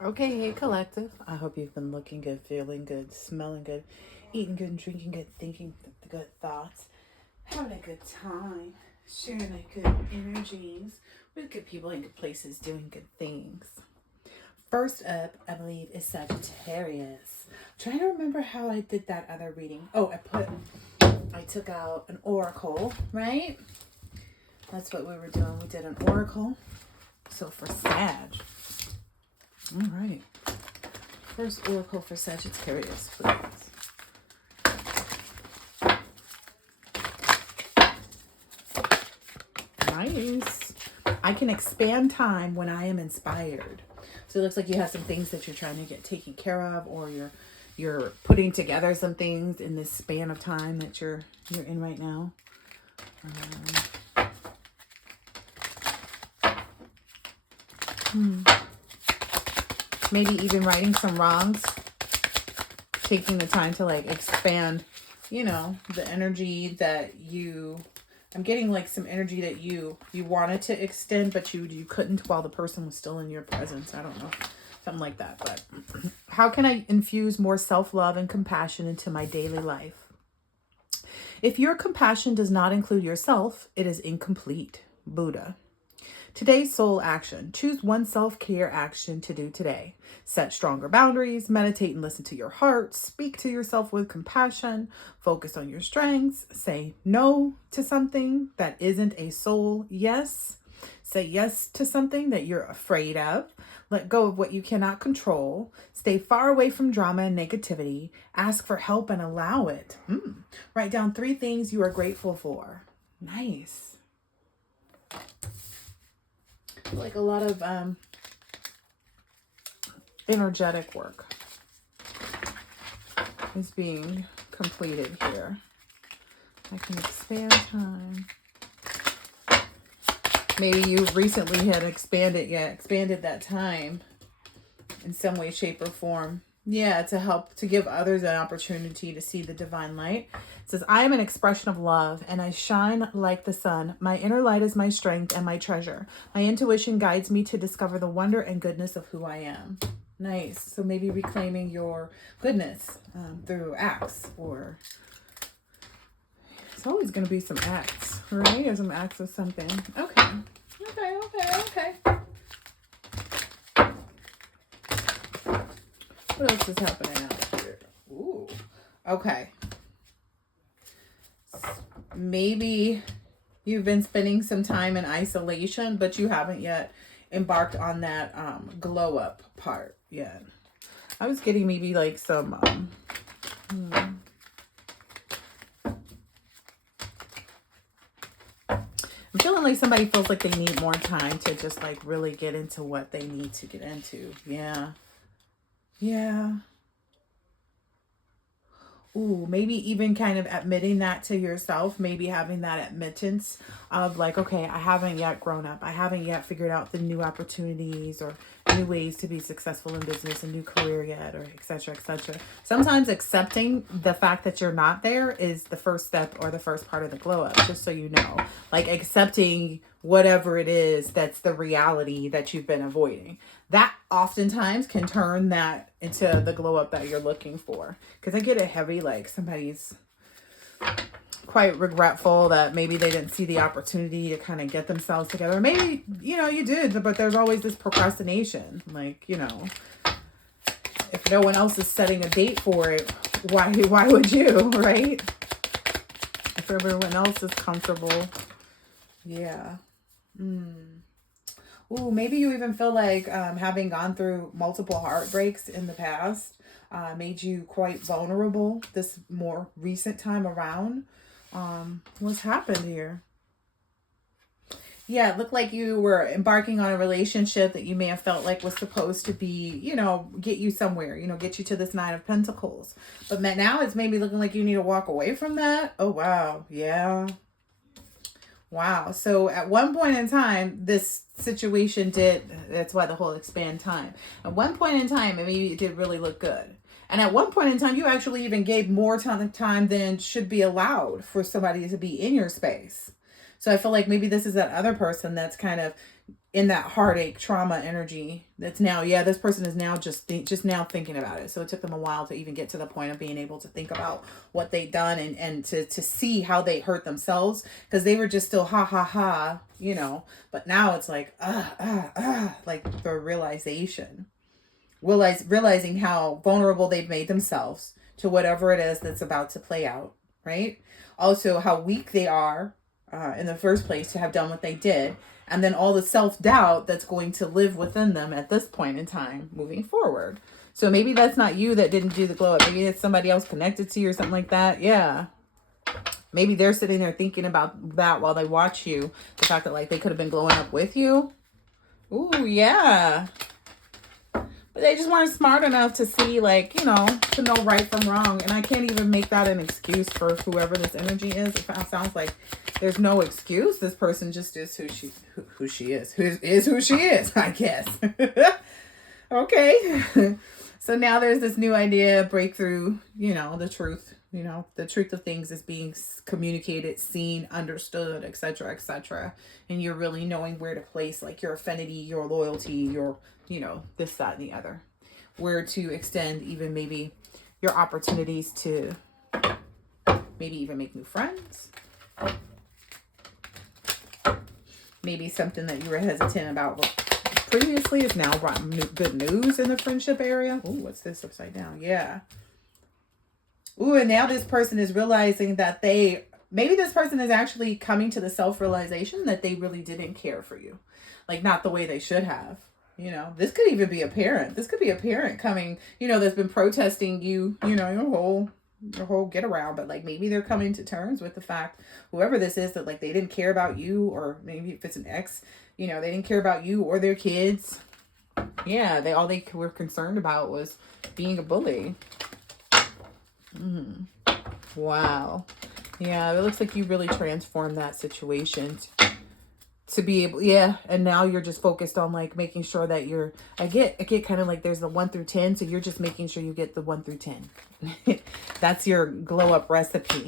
Okay, hey collective. I hope you've been looking good, feeling good, smelling good, eating good, drinking good, thinking good thoughts, having a good time, sharing a good energies with good people in good places, doing good things. First up, I believe, is Sagittarius. I'm trying to remember how I did that other reading. Oh, I took out an oracle, right? That's what we were doing. We did an oracle. So for Sag, all right. First oracle for Sagittarius, please. Nice. I can expand time when I am inspired. So it looks like you have some things that you're trying to get taken care of, or you're putting together some things in this span of time that you're in right now. Maybe even righting some wrongs, taking the time to like expand, the energy that I'm getting like some energy that you wanted to extend, but you couldn't while the person was still in your presence. I don't know. Something like that. But how can I infuse more self-love and compassion into my daily life? If your compassion does not include yourself, it is incomplete. Buddha. Today's soul action. Choose one self-care action to do today. Set stronger boundaries, meditate and listen to your heart, speak to yourself with compassion, focus on your strengths, say no to something that isn't a soul yes. Say yes to something that you're afraid of. Let go of what you cannot control. Stay far away from drama and negativity. Ask for help and allow it. Write down 3 things you are grateful for. Nice. Like a lot of energetic work is being completed here. I can expand time. Maybe you recently had expanded that time in some way, shape, or form. Yeah, to help to give others an opportunity to see the divine light. It says, I am an expression of love and I shine like the sun. My inner light is my strength and my treasure. My intuition guides me to discover the wonder and goodness of who I am. Nice. So maybe reclaiming your goodness through acts, or it's always going to be some acts, right? Or some acts of something. Okay. What else is happening out here? Ooh. Okay. Maybe you've been spending some time in isolation, but you haven't yet embarked on that glow up part yet. I was getting maybe like some I'm feeling like somebody feels like they need more time to just like really get into what they need to get into. Yeah. Ooh, maybe even kind of admitting that to yourself, maybe having that admittance of like, okay, I haven't yet grown up. I haven't yet figured out the new opportunities or new ways to be successful in business, a new career yet, or et cetera, et cetera. Sometimes accepting the fact that you're not there is the first step or the first part of the glow up, just so you know. Like accepting whatever it is that's the reality that you've been avoiding. That oftentimes can turn that into the glow up that you're looking for. Because I get it heavy, like somebody's quite regretful that maybe they didn't see the opportunity to kind of get themselves together. Maybe, you did, but there's always this procrastination. Like, if no one else is setting a date for it, why would you, right? If everyone else is comfortable. Yeah. Ooh, maybe you even feel like having gone through multiple heartbreaks in the past made you quite vulnerable this more recent time around. What's happened here? Yeah, it looked like you were embarking on a relationship that you may have felt like was supposed to be, get you somewhere, get you to this 9 of Pentacles. But now it's maybe looking like you need to walk away from that. Oh, wow. Yeah. Wow. So at one point in time, this situation that's why the whole expand time. At one point in time, maybe it did really look good. And at one point in time, you actually even gave more time than should be allowed for somebody to be in your space. So I feel like maybe this is that other person that's kind of in that heartache trauma energy that's now, yeah, this person is now just now thinking about it. So it took them a while to even get to the point of being able to think about what they'd done, and to see how they hurt themselves, because they were just still ha ha ha, you know. But now it's like like the realizing how vulnerable they've made themselves to whatever it is that's about to play out, right? Also how weak they are in the first place to have done what they did, and then all the self-doubt that's going to live within them at this point in time moving forward. So maybe that's not you that didn't do the glow up. Maybe it's somebody else connected to you or something like that. Yeah. Maybe they're sitting there thinking about that while they watch you. The fact that like they could have been glowing up with you. Ooh, yeah. But they just weren't smart enough to see, like, you know, to know right from wrong. And I can't even make that an excuse for whoever this energy is. It sounds like there's no excuse. This person just is who she is. Who she is, I guess. Okay. So now there's this new idea, breakthrough, you know, the truth. You know, the truth of things is being communicated, seen, understood, etc., etc. And you're really knowing where to place like your affinity, your loyalty, your, you know, this, that, and the other. Where to extend even maybe your opportunities to maybe even make new friends. Maybe something that you were hesitant about previously is now brought good news in the friendship area. Ooh, what's this upside down? Yeah. Ooh, and now this person is realizing that maybe this person is actually coming to the self-realization that they really didn't care for you. Like, not the way they should have. You know, this could even be a parent. This could be a parent coming, you know, that's been protesting you, you know, your whole get around. But like, maybe they're coming to terms with the fact, whoever this is, that like they didn't care about you, or maybe if it's an ex, you know, they didn't care about you or their kids. Yeah, all they were concerned about was being a bully. Wow. Yeah, it looks like you really transformed that situation to be able, yeah. And now you're just focused on like making sure that I get kind of like there's the 1 through 10. So you're just making sure you get the 1 through 10. That's your glow up recipe.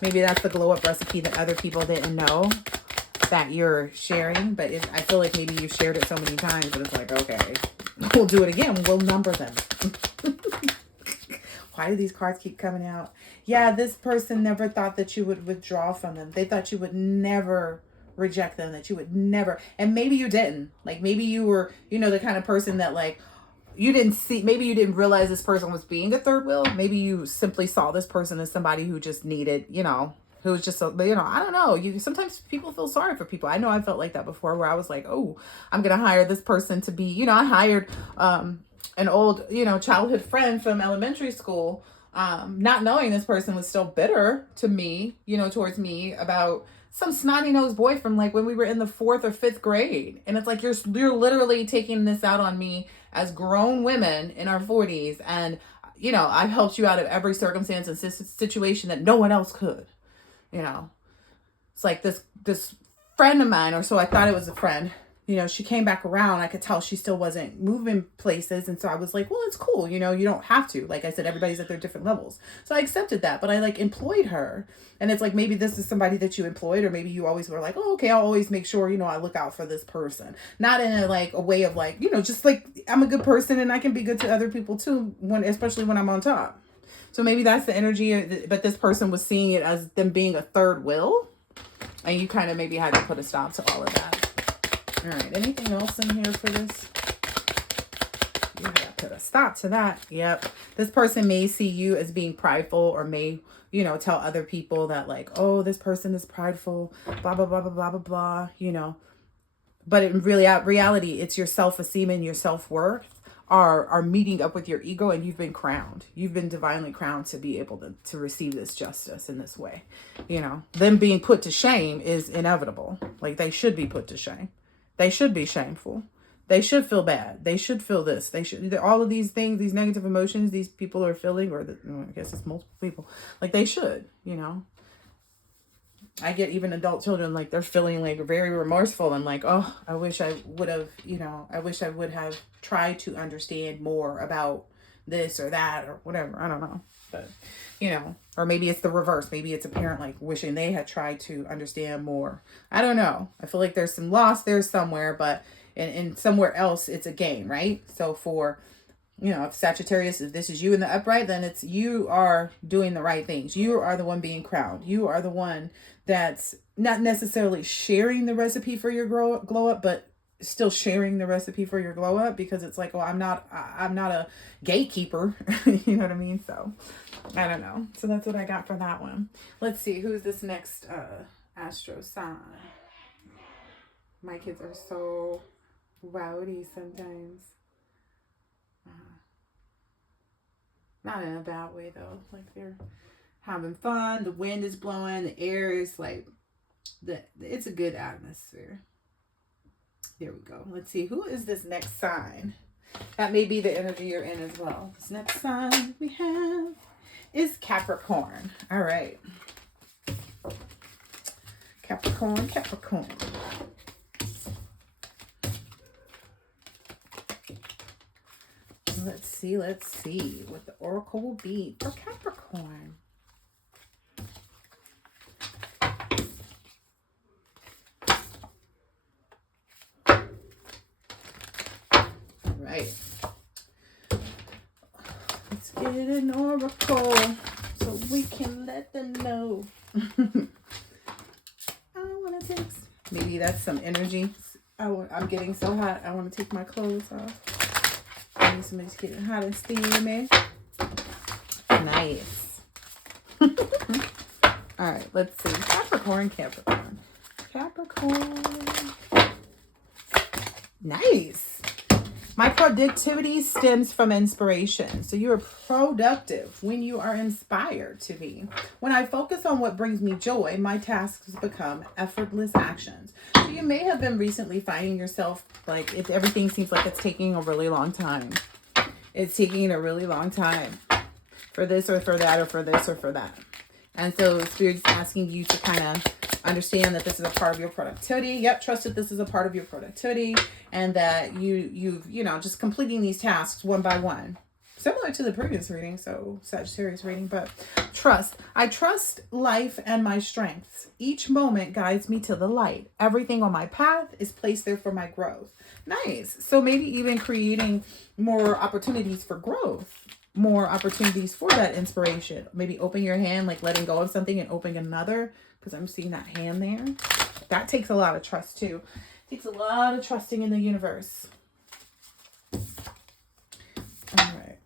Maybe that's the glow up recipe that other people didn't know that you're sharing. But I feel like maybe you've shared it so many times that it's like, okay, we'll do it again. We'll number them. Why do these cards keep coming out? Yeah, this person never thought that you would withdraw from them. They thought you would never reject them, that you would never. And maybe you didn't. Like, maybe you were, you know, the kind of person that like, maybe you didn't realize this person was being a third wheel. Maybe you simply saw this person as somebody who just needed, you know, who was just, you know, I don't know. Sometimes people feel sorry for people. I know I felt like that before, where I was like, oh, I'm going to hire this person to be, you know, I hired, an old, you know, childhood friend from elementary school, not knowing this person was still bitter to me, you know, towards me about some snotty-nosed boy from like when we were in the 4th or 5th grade. And it's like, you're literally taking this out on me as grown women in our 40s. And, you know, I've helped you out of every circumstance and situation that no one else could, you know. It's like this friend of mine, or so I thought it was a friend, you know, she came back around. I could tell she still wasn't moving places. And so I was like, well, it's cool. You know, you don't have to. Like I said, everybody's at their different levels. So I accepted that. But I like employed her. And it's like, maybe this is somebody that you employed, or maybe you always were like, oh, okay, I'll always make sure, you know, I look out for this person. Not in a way of like, you know, just like I'm a good person and I can be good to other people too, especially when I'm on top. So maybe that's the energy. But this person was seeing it as them being a third wheel. And you kind of maybe had to put a stop to all of that. All right, anything else in here for this? You gotta put a stop to that. Yep. This person may see you as being prideful, or may, you know, tell other people that like, oh, this person is prideful, blah, blah, blah, blah, blah, blah, blah, you know. But in reality, it's your self-esteem and your self-worth are meeting up with your ego, and you've been crowned. You've been divinely crowned to be able to receive this justice in this way. You know, them being put to shame is inevitable. Like, they should be put to shame. They should be shameful. They should feel bad. They should feel this. They should, all of these things, these negative emotions these people are feeling, or I guess it's multiple people, like they should, you know. I get even adult children, like they're feeling like very remorseful and like, oh, I wish I would have, you know, I wish I would have tried to understand more about this or that or whatever. I don't know. But, you know, or maybe it's the reverse. Maybe it's a parent like wishing they had tried to understand more. I don't know. I feel like there's some loss there somewhere, but in somewhere else it's a gain, right? So for, you know, if Sagittarius, if this is you in the upright, then it's you are doing the right things. You are the one being crowned. You are the one that's not necessarily sharing the recipe for your glow up, but still sharing the recipe for your glow up, because it's like, well, I'm not a gatekeeper. You know what I mean? So I don't know. So that's what I got for that one. Let's see, who's this next astro sign. My kids are so rowdy sometimes. Not in a bad way though. Like they're having fun. The wind is blowing. The air is like it's a good atmosphere. There we go. Let's see. Who is this next sign? That may be the energy you're in as well. This next sign we have is Capricorn. All right. Capricorn, Capricorn. Let's see what the oracle will be for Capricorn. All right. Let's get an oracle so we can let them know. I want to take... Maybe that's some energy. I'm getting so hot. I want to take my clothes off. Somebody's getting hot and steamy. Nice. All right, let's see. Capricorn, Capricorn. Capricorn. Nice. My productivity stems from inspiration. So you are productive when you are inspired to be. When I focus on what brings me joy, my tasks become effortless actions. So you may have been recently finding yourself like everything seems like it's taking a really long time. It's taking a really long time for this or for that or for this or for that. And so Spirit's asking you to kind of understand that this is a part of your productivity. Yep, trust that this is a part of your productivity, and that you know, just completing these tasks one by one. Similar to the previous reading, so Sagittarius reading, but trust. I trust life and my strengths. Each moment guides me to the light. Everything on my path is placed there for my growth. Nice. So maybe even creating more opportunities for growth, more opportunities for that inspiration. Maybe open your hand, like letting go of something and opening another, because I'm seeing that hand there. That takes a lot of trust too. It takes a lot of trusting in the universe. All right.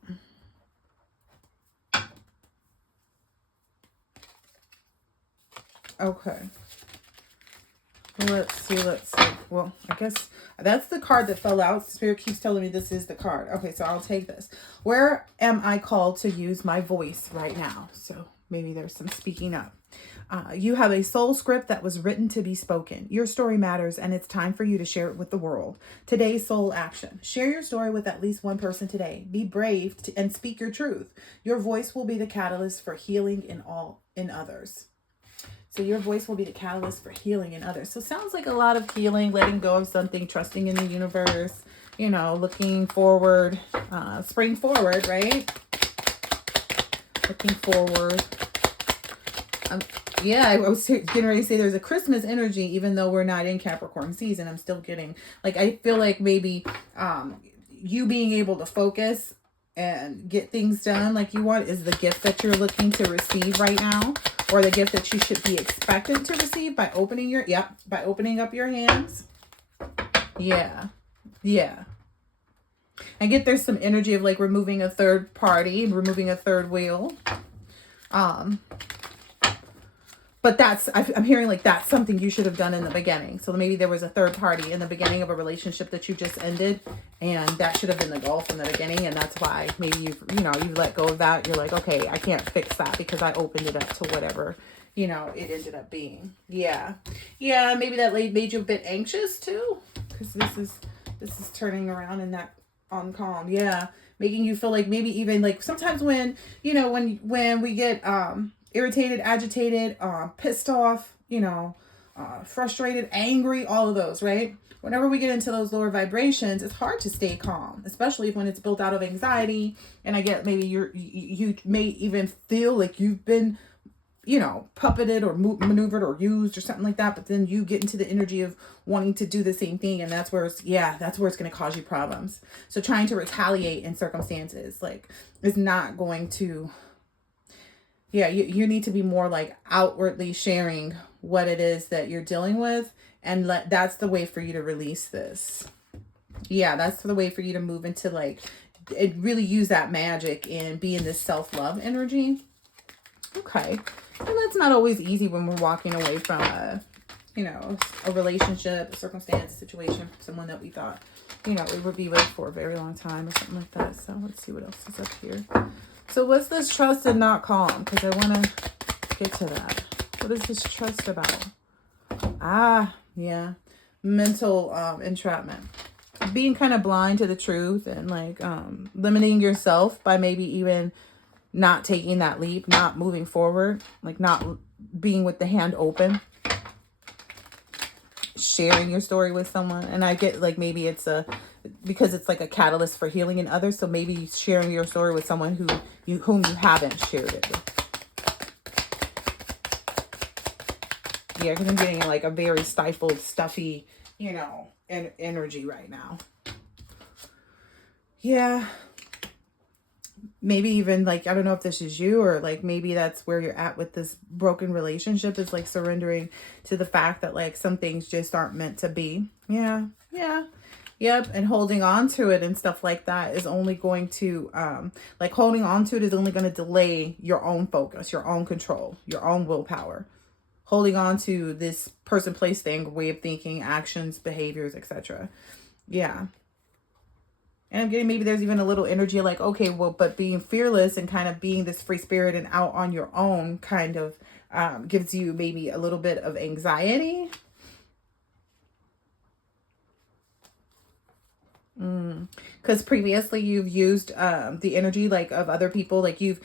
Okay. Let's see. Well, I guess that's the card that fell out. Spirit keeps telling me this is the card. Okay, so I'll take this. Where am I called to use my voice right now? So maybe there's some speaking up. You have a soul script that was written to be spoken. Your story matters, and it's time for you to share it with the world. Today's soul action. Share your story with at least one person today. Be brave and speak your truth. Your voice will be the catalyst for healing in others. So your voice will be the catalyst for healing in others. So sounds like a lot of healing, letting go of something, trusting in the universe, you know, looking forward, spring forward, right? Looking forward. Yeah, I was getting ready to say there's a Christmas energy, even though we're not in Capricorn season. I'm still getting, like, I feel like maybe you being able to focus and get things done like you want is the gift that you're looking to receive right now, or the gift that you should be expectant to receive by opening by opening up your hands. Yeah. I get there's some energy of like removing a third party, removing a third wheel. But I'm hearing like that's something you should have done in the beginning. So maybe there was a third party in the beginning of a relationship that you just ended, and that should have been the goal from the beginning. And that's why maybe you let go of that. You're like, okay, I can't fix that because I opened it up to whatever, it ended up being. Yeah. Maybe that made you a bit anxious too, because this is turning around in that on calm. Yeah. Making you feel like maybe even like sometimes when we get, irritated, agitated, pissed off, frustrated, angry, all of those, right? Whenever we get into those lower vibrations, it's hard to stay calm, especially when it's built out of anxiety. And I get maybe you may even feel like you've been, you know, puppeted or maneuvered or used or something like that. But then you get into the energy of wanting to do the same thing. And that's where it's, that's where it's going to cause you problems. So trying to retaliate in circumstances like is not going to, you need to be more like outwardly sharing what it is that you're dealing with. And that's the way for you to release this. Yeah, that's the way for you to move into like, it really use that magic and be in this self-love energy. Okay. And that's not always easy when we're walking away from a relationship, a circumstance, situation, someone that we thought, we would be with for a very long time or something like that. So let's see what else is up here. So what's this trust and not calm? Because I want to get to that. What is this trust about? Yeah. Mental entrapment. Being kind of blind to the truth and like limiting yourself by maybe even not taking that leap, not moving forward, like not being with the hand open, sharing your story with someone. And I get like maybe it's because it's like a catalyst for healing in others. So maybe sharing your story with someone whom you haven't shared it with. Yeah, because I'm getting like a very stifled, stuffy, energy right now. Yeah. Maybe even like, I don't know if this is you or like maybe that's where you're at with this broken relationship, is like surrendering to the fact that like some things just aren't meant to be. Yeah. Yep. And holding on to it and stuff like that is only going to, holding on to it is only going to delay your own focus, your own control, your own willpower. Holding on to this person, place, thing, way of thinking, actions, behaviors, etc. Yeah. And I'm getting maybe there's even a little energy like, okay, well, but being fearless and kind of being this free spirit and out on your own kind of gives you maybe a little bit of anxiety. Because previously you've used the energy like of other people, like you've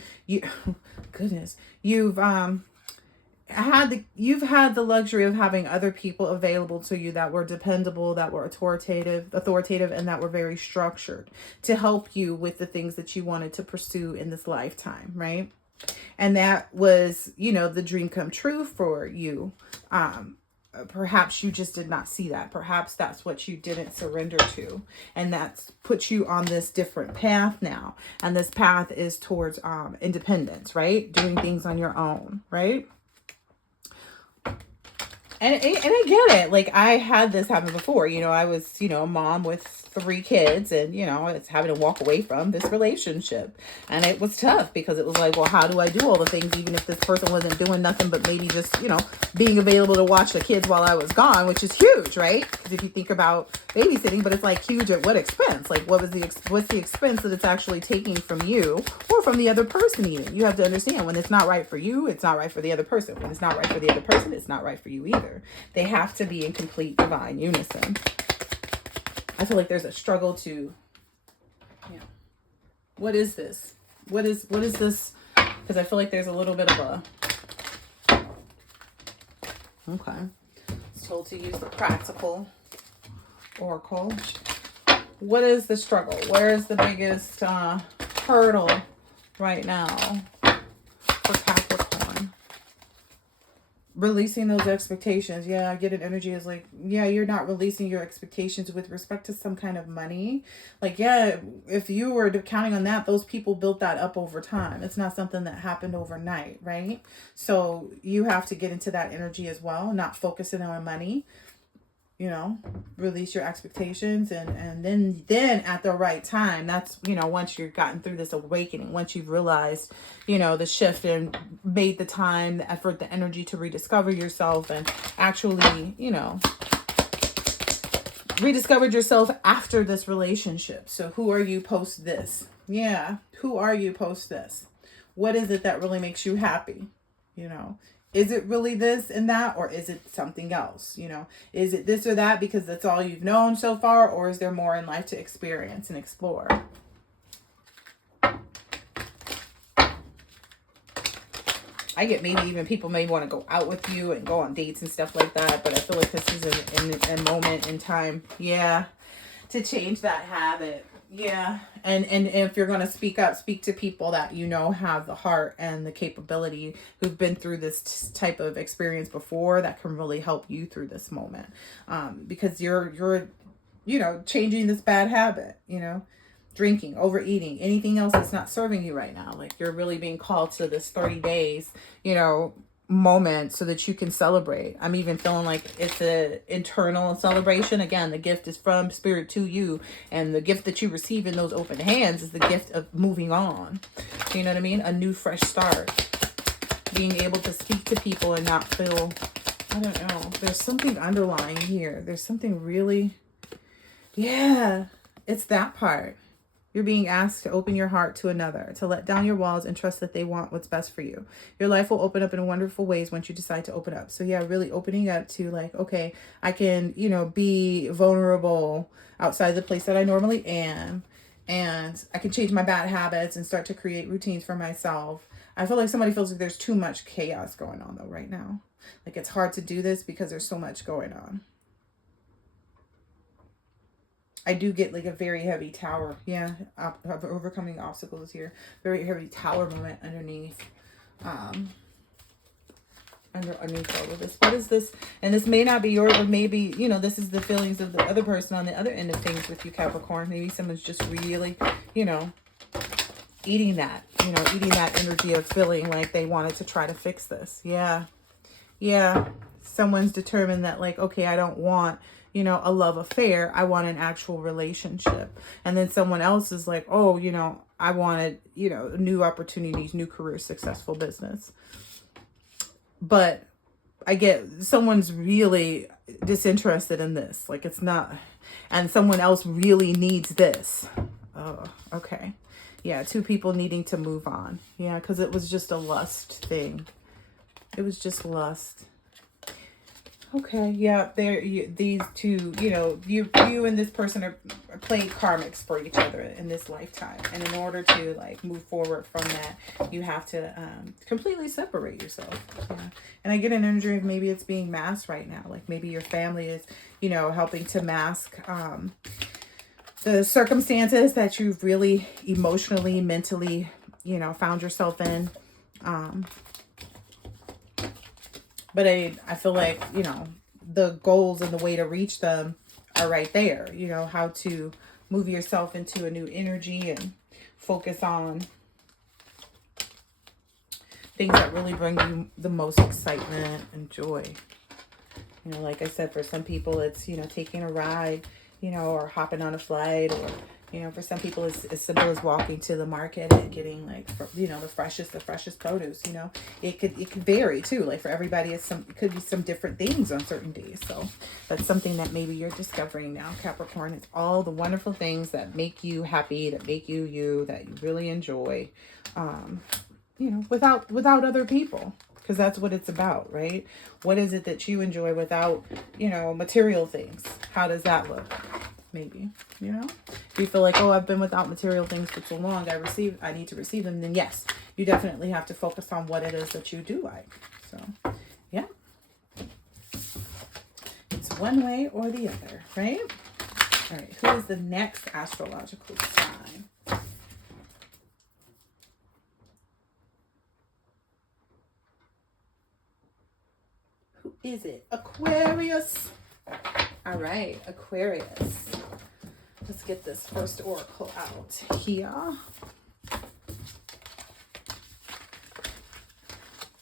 had the luxury of having other people available to you that were dependable, that were authoritative, and that were very structured to help you with the things that you wanted to pursue in this lifetime, right? And that was, the dream come true for you. Perhaps you just did not see that. Perhaps that's what you didn't surrender to. And that's put you on this different path now. And this path is towards independence, right? Doing things on your own, right? And I get it. Like, I had this happen before. I was, a mom with 3 kids and, it's having to walk away from this relationship. And it was tough because it was like, well, how do I do all the things even if this person wasn't doing nothing but maybe just, being available to watch the kids while I was gone, which is huge, right? Because if you think about babysitting, but it's like huge at what expense? Like, what's the expense that it's actually taking from you or from the other person even? You have to understand when it's not right for you, it's not right for the other person. When it's not right for the other person, it's not right for you either. They have to be in complete divine unison. I feel like there's a struggle to, what is this? What is this? Because I feel like there's a little bit of a, okay. It's told to use the practical oracle. What is the struggle? Where is the biggest hurdle right now for Capricorn? Releasing those expectations. Yeah, I get an energy is like, you're not releasing your expectations with respect to some kind of money. Like, if you were counting on that, those people built that up over time. It's not something that happened overnight, right? So you have to get into that energy as well, not focusing on money. Release your expectations and then at the right time, that's, once you've gotten through this awakening, once you've realized, the shift and made the time, the effort, the energy to rediscover yourself and actually, rediscovered yourself after this relationship. So who are you post this? Yeah. Who are you post this? What is it that really makes you happy? Is it really this and that, or is it something else? Is it this or that because that's all you've known so far, or is there more in life to experience and explore? I get maybe even people may want to go out with you and go on dates and stuff like that. But I feel like this is a moment in time. Yeah. To change that habit. Yeah. And if you're going to speak up, speak to people that you know have the heart and the capability, who've been through this type of experience before, that can really help you through this moment. Because you're changing this bad habit, drinking, overeating, anything else that's not serving you right now. Like, you're really being called to this 30 days, moment so that you can celebrate. I'm even feeling like it's a internal celebration. Again, the gift is from spirit to you, and the gift that you receive in those open hands is the gift of moving on. You know what I mean? A new fresh start. Being able to speak to people and not feel, I don't know, there's something underlying here. There's something really, yeah, it's that part. You're being asked to open your heart to another, to let down your walls and trust that they want what's best for you. Your life will open up in wonderful ways once you decide to open up. So yeah, really opening up to like, okay, I can, be vulnerable outside the place that I normally am. And I can change my bad habits and start to create routines for myself. I feel like somebody feels like there's too much chaos going on though right now. Like, it's hard to do this because there's so much going on. I do get like a very heavy tower. Yeah, overcoming obstacles here. Very heavy tower moment underneath. Underneath all of this. What is this? And this may not be yours, or maybe, this is the feelings of the other person on the other end of things with you, Capricorn. Maybe someone's just really, eating that, eating that energy of feeling like they wanted to try to fix this. Yeah. Yeah. Someone's determined that like, okay, I don't want, a love affair. I want an actual relationship. And then someone else is like, oh, I wanted, new opportunities, new career, successful business. But I get someone's really disinterested in this. Like, it's not, and someone else really needs this. Oh, okay. Yeah, two people needing to move on. Yeah, because it was just a lust thing. It was just lust. Okay, yeah, these two, you and this person are playing karmics for each other in this lifetime. And in order to like move forward from that, you have to completely separate yourself. Yeah. And I get an energy of maybe it's being masked right now. Like, maybe your family is, helping to mask the circumstances that you've really emotionally, mentally, found yourself in. But I feel like, the goals and the way to reach them are right there. How to move yourself into a new energy and focus on things that really bring you the most excitement and joy. Like I said, for some people, it's, taking a ride, or hopping on a flight, or, for some people, it's as simple as walking to the market and getting like, the freshest produce. It could vary too. Like, for everybody, it could be some different things on certain days. So that's something that maybe you're discovering now, Capricorn. It's all the wonderful things that make you happy, that make you you, that you really enjoy, without other people. Because that's what it's about, right? What is it that you enjoy without, material things? How does that look? Maybe, if you feel like, oh, I've been without material things for so long, I need to receive them, then yes, you definitely have to focus on what it is that you do like. So, yeah. It's one way or the other, right? All right, who is the next astrological sign? Who is it? Aquarius. All right, Aquarius. Let's get this first oracle out here.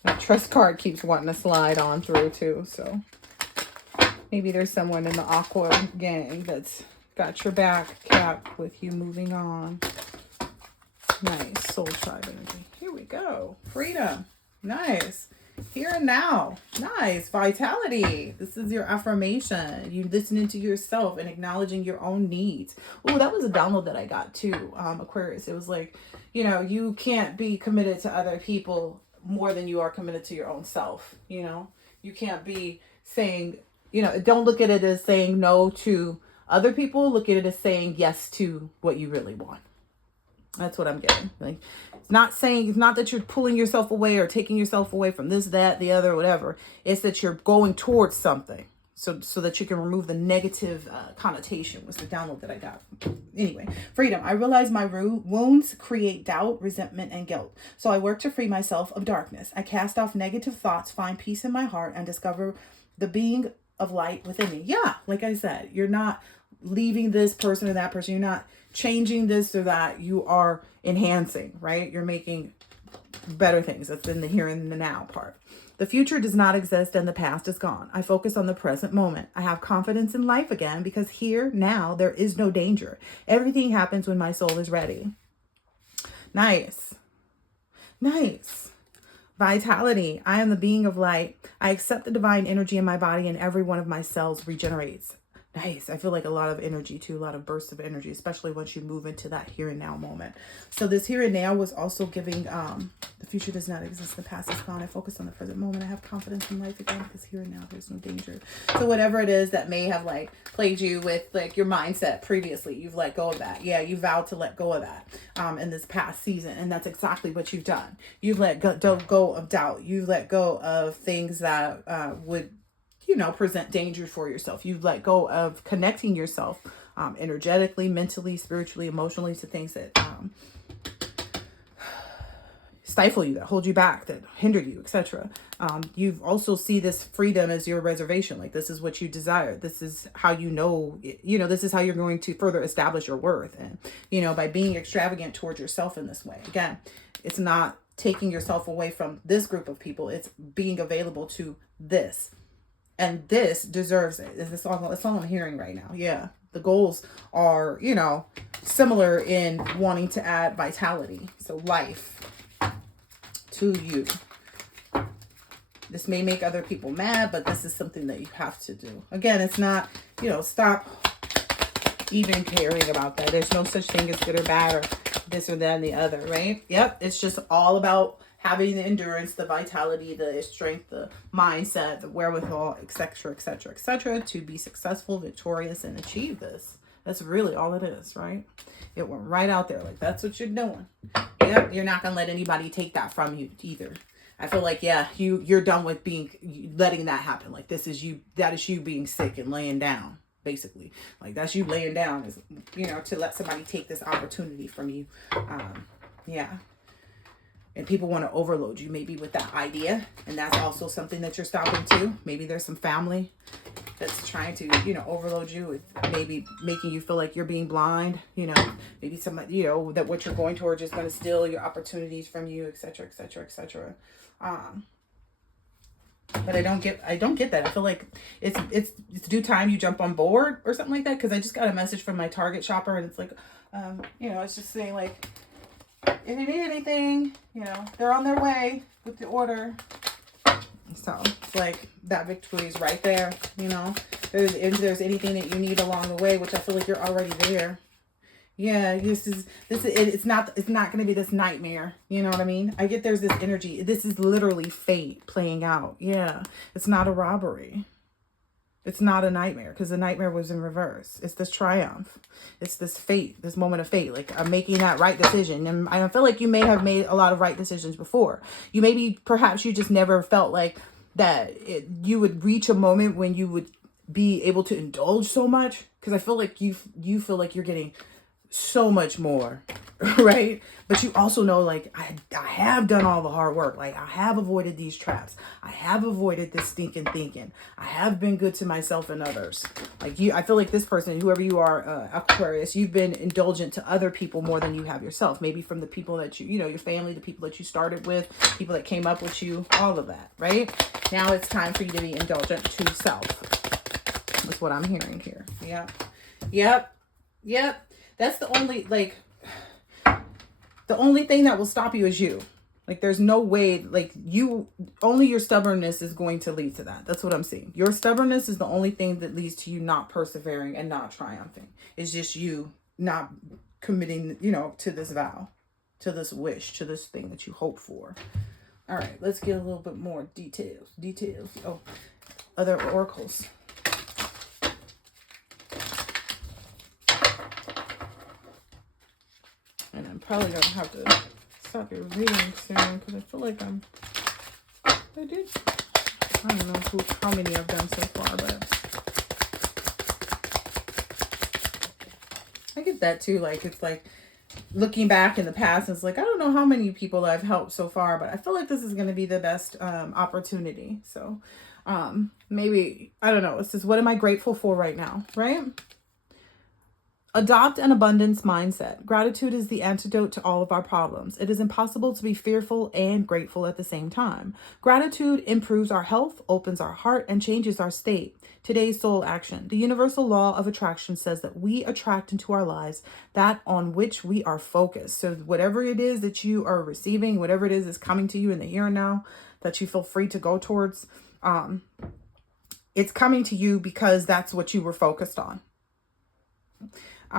My trust card keeps wanting to slide on through too, so maybe there's someone in the Aqua gang that's got your back, Cap, with you moving on. Nice. Soul tribe energy. Here we go. Freedom. Nice. Here and now. Nice. Vitality. This is your affirmation. You listening to yourself and acknowledging your own needs. Oh, that was a download that I got too, Aquarius. It was like, you can't be committed to other people more than you are committed to your own self. You can't be saying, don't look at it as saying no to other people. Look at it as saying yes to what you really want. That's what I'm getting. Like, it's not that you're pulling yourself away or taking yourself away from this, that, the other, whatever. It's that you're going towards something. So that you can remove the negative connotation was the download that I got. Anyway, freedom. I realize my wounds create doubt, resentment, and guilt. So I work to free myself of darkness. I cast off negative thoughts, find peace in my heart, and discover the being of light within me. Yeah, like I said, you're not leaving this person or that person. You're not changing this or that. You are enhancing, right? You're making better things. That's in the here and the now part. The future does not exist and the past is gone. I focus on the present moment. I have confidence in life again because here, now, there is no danger. Everything happens when my soul is ready. Nice. Nice. Vitality. I am the being of light. I accept the divine energy in my body and every one of my cells regenerates. Nice. I feel like a lot of energy too, a lot of bursts of energy, especially once you move into that here and now moment. So this here and now was also giving, the future does not exist, the past is gone. I focus on the present moment. I have confidence in life again because here and now there's no danger. So whatever it is that may have like plagued you with like your mindset previously, you've let go of that. Yeah, you vowed to let go of that in this past season. And that's exactly what you've done. You've let go of doubt. You've let go of things that would present danger for yourself. You've let go of connecting yourself energetically, mentally, spiritually, emotionally to things that stifle you, that hold you back, that hinder you, etc. You've also see this freedom as your reservation. Like this is what you desire. This is how this is how you're going to further establish your worth. And, by being extravagant towards yourself in this way. Again, it's not taking yourself away from this group of people. It's being available to this. And this deserves it. That's all I'm hearing right now. Yeah. The goals are, similar in wanting to add vitality. So life to you. This may make other people mad, but this is something that you have to do. Again, it's not, stop even caring about that. There's no such thing as good or bad or this or that and the other, right? Yep. It's just all about having the endurance, the vitality, the strength, the mindset, the wherewithal, etc., etc., etc., to be successful, victorious, and achieve this. That's really all it is, right? It went right out there. Like, that's what you're doing. Yep, you're not going to let anybody take that from you either. I feel like, yeah, you're done with letting that happen. Like, that is you being sick and laying down, basically. Like, that's you laying down, is, to let somebody take this opportunity from you. Yeah. And people want to overload you maybe with that idea. And that's also something that you're stopping too. Maybe there's some family that's trying to, overload you with maybe making you feel like you're being blind. Maybe somebody, that what you're going towards is going to steal your opportunities from you, etc., etc., etc. But I don't get that. I feel like it's due time you jump on board or something like that. Because I just got a message from my Target shopper and it's like, it's just saying like, if you need anything, they're on their way with the order. So it's like that victory is right there. If there's anything that you need along the way, which I feel like you're already there. Yeah, it's not going to be this nightmare. You know what I mean? I get there's this energy. This is literally fate playing out. Yeah, it's not a robbery. It's not a nightmare because the nightmare was in reverse. It's this triumph. It's this fate, this moment of fate. Like I'm making that right decision. And I feel like you may have made a lot of right decisions before. Perhaps you just never felt like that you would reach a moment when you would be able to indulge so much. Because I feel like you feel like you're getting so much more, right? But you also know, like, I have done all the hard work. Like, I have avoided these traps. I have avoided this stinking thinking. I have been good to myself and others. Like, I feel like this person, whoever you are, Aquarius, you've been indulgent to other people more than you have yourself. Maybe from the people that your family, the people that you started with, people that came up with you, all of that, right? Now it's time for you to be indulgent to self. That's what I'm hearing here. Yep. That's the only thing that will stop you is you. Like, there's no way, like, only your stubbornness is going to lead to that. That's what I'm seeing. Your stubbornness is the only thing that leads to you not persevering and not triumphing. It's just you not committing, to this vow, to this wish, to this thing that you hope for. All right, let's get a little bit more details. Oh, other oracles. And I'm probably going to have to stop your reading soon because I feel like I did. I don't know how many I've done so far, but I get that too. Like, it's like looking back in the past, it's like, I don't know how many people I've helped so far, but I feel like this is going to be the best opportunity. So maybe, I don't know. It's just, what am I grateful for right now, right? Adopt an abundance mindset. Gratitude is the antidote to all of our problems. It is impossible to be fearful and grateful at the same time. Gratitude improves our health, opens our heart, and changes our state. Today's soul action. The universal law of attraction says that we attract into our lives that on which we are focused. So whatever it is that you are receiving, whatever it is that's coming to you in the here and now that you feel free to go towards, it's coming to you because that's what you were focused on.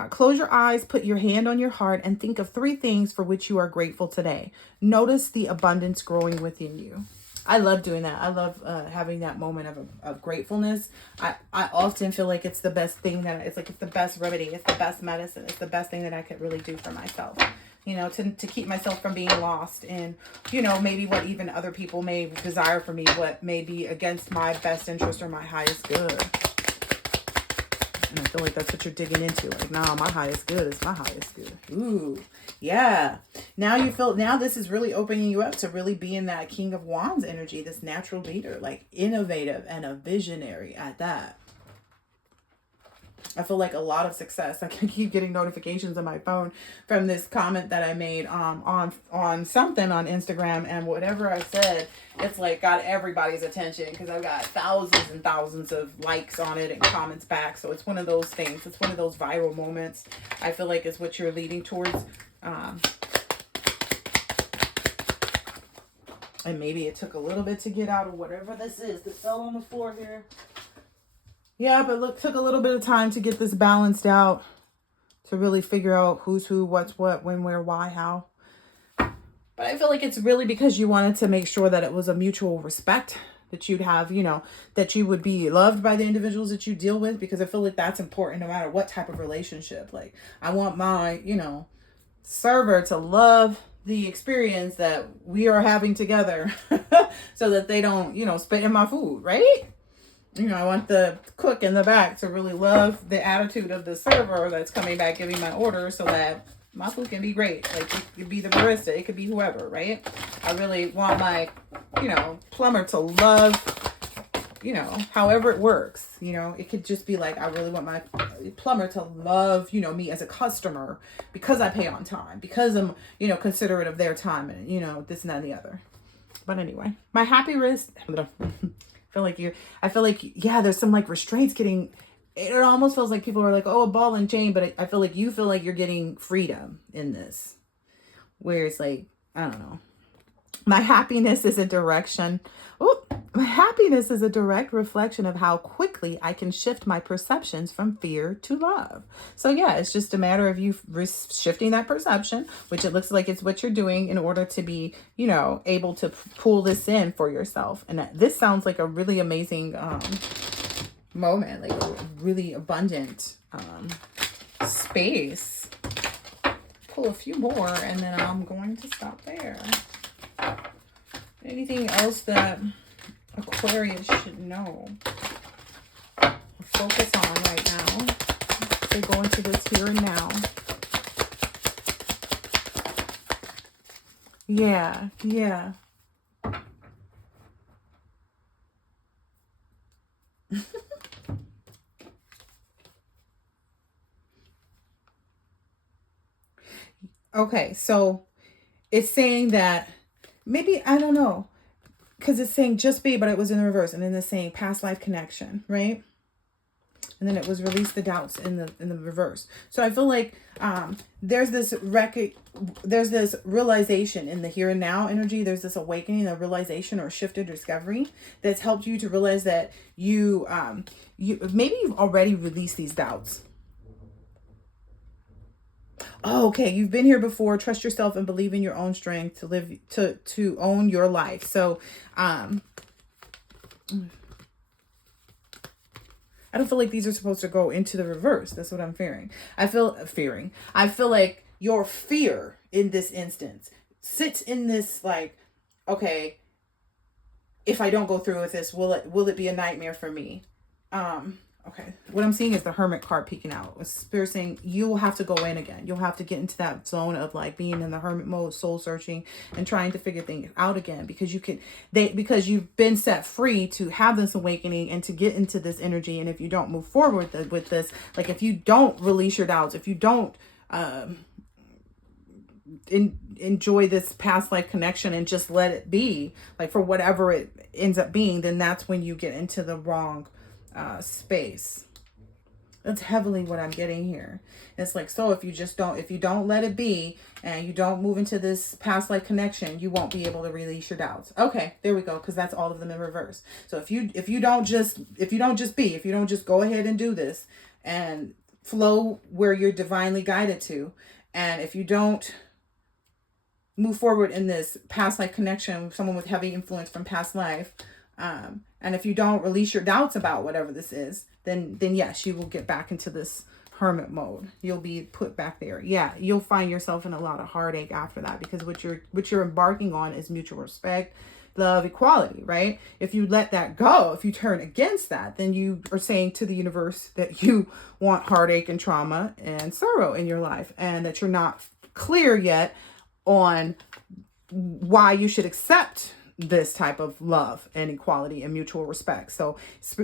Close your eyes, put your hand on your heart, and think of 3 things for which you are grateful today. Notice the abundance growing within you. I love doing that. I love having that moment of gratefulness. I often feel like it's the best thing it's the best remedy. It's the best medicine. It's the best thing that I could really do for myself. You know, to keep myself from being lost in, you know, maybe what even other people may desire for me, what may be against my best interest or my highest good. And I feel like that's what you're digging into. Like, nah, my highest good is my highest good. Ooh, yeah. Now this is really opening you up to really being that King of Wands energy, this natural leader, like innovative and a visionary at that. I feel like a lot of success. I can keep getting notifications on my phone from this comment that I made on something on Instagram, and whatever I said, it's like got everybody's attention because I've got thousands and thousands of likes on it and comments back. So it's one of those things. It's one of those viral moments. I feel like is what you're leading towards. And maybe it took a little bit to get out of whatever this is that fell on the floor here. Yeah, but look, took a little bit of time to get this balanced out, to really figure out who's who, what's what, when, where, why, how. But I feel like it's really because you wanted to make sure that it was a mutual respect, that you'd have, you know, that you would be loved by the individuals that you deal with, because I feel like that's important no matter what type of relationship. Like, I want my, you know, server to love the experience that we are having together so that they don't, you know, spit in my food, right? You know, I want the cook in the back to really love the attitude of the server that's coming back giving my order so that my food can be great. Like, it could be the barista, it could be whoever, right? I really want my, you know, plumber to love, you know, however it works. You know, it could just be like, I really want my plumber to love, you know, me as a customer because I pay on time, because I'm, you know, considerate of their time and, you know, this and that and the other. But anyway, my happy wrist. I feel like, yeah, there's some like restraints getting, it almost feels like people are like, oh, a ball and chain, but I feel like you feel like you're getting freedom in this, where it's like, I don't know. My happiness is a direction. Oh, my happiness is a direct reflection of how quickly I can shift my perceptions from fear to love. So yeah, it's just a matter of you shifting that perception, which it looks like it's what you're doing in order to be, you know, able to pull this in for yourself. And this sounds like a really amazing moment, like a really abundant space. Pull a few more and then I'm going to stop there. Anything else that Aquarius should know or focus on right now? They go into this here and now. Yeah, yeah. Okay, so it's saying that maybe, I don't know, because it's saying just be, but it was in the reverse, and then it's saying past life connection, right? And then it was release the doubts in the reverse. So I feel like there's this realization in the here and now energy. There's this awakening, a realization or shifted discovery that's helped you to realize that you maybe you've already released these doubts. Oh, okay. You've been here before. Trust yourself and believe in your own strength to live, to own your life. So, I don't feel like these are supposed to go into the reverse. That's what I'm fearing. I feel like your fear in this instance sits in this like, okay, if I don't go through with this, will it be a nightmare for me? Okay, what I'm seeing is the Hermit card peeking out. Spirit saying you'll have to go in again. You'll have to get into that zone of like being in the hermit mode, soul searching, and trying to figure things out again, because because you've been set free to have this awakening and to get into this energy. And if you don't move forward with this, like if you don't release your doubts, if you don't enjoy this past life connection and just let it be, like for whatever it ends up being, then that's when you get into the wrong space. That's heavily what I'm getting here. It's like, so if you don't let it be and you don't move into this past life connection, you won't be able to release your doubts. Okay, there we go, because that's all of them in reverse. So if you don't just go ahead and do this and flow where you're divinely guided to, and if you don't move forward in this past life connection with someone with heavy influence from past life, and if you don't release your doubts about whatever this is, then yes, you will get back into this hermit mode. You'll be put back there. Yeah, you'll find yourself in a lot of heartache after that, because what you're embarking on is mutual respect, love, equality, right? If you let that go, if you turn against that, then you are saying to the universe that you want heartache and trauma and sorrow in your life, and that you're not clear yet on why you should accept this type of love and equality and mutual respect. So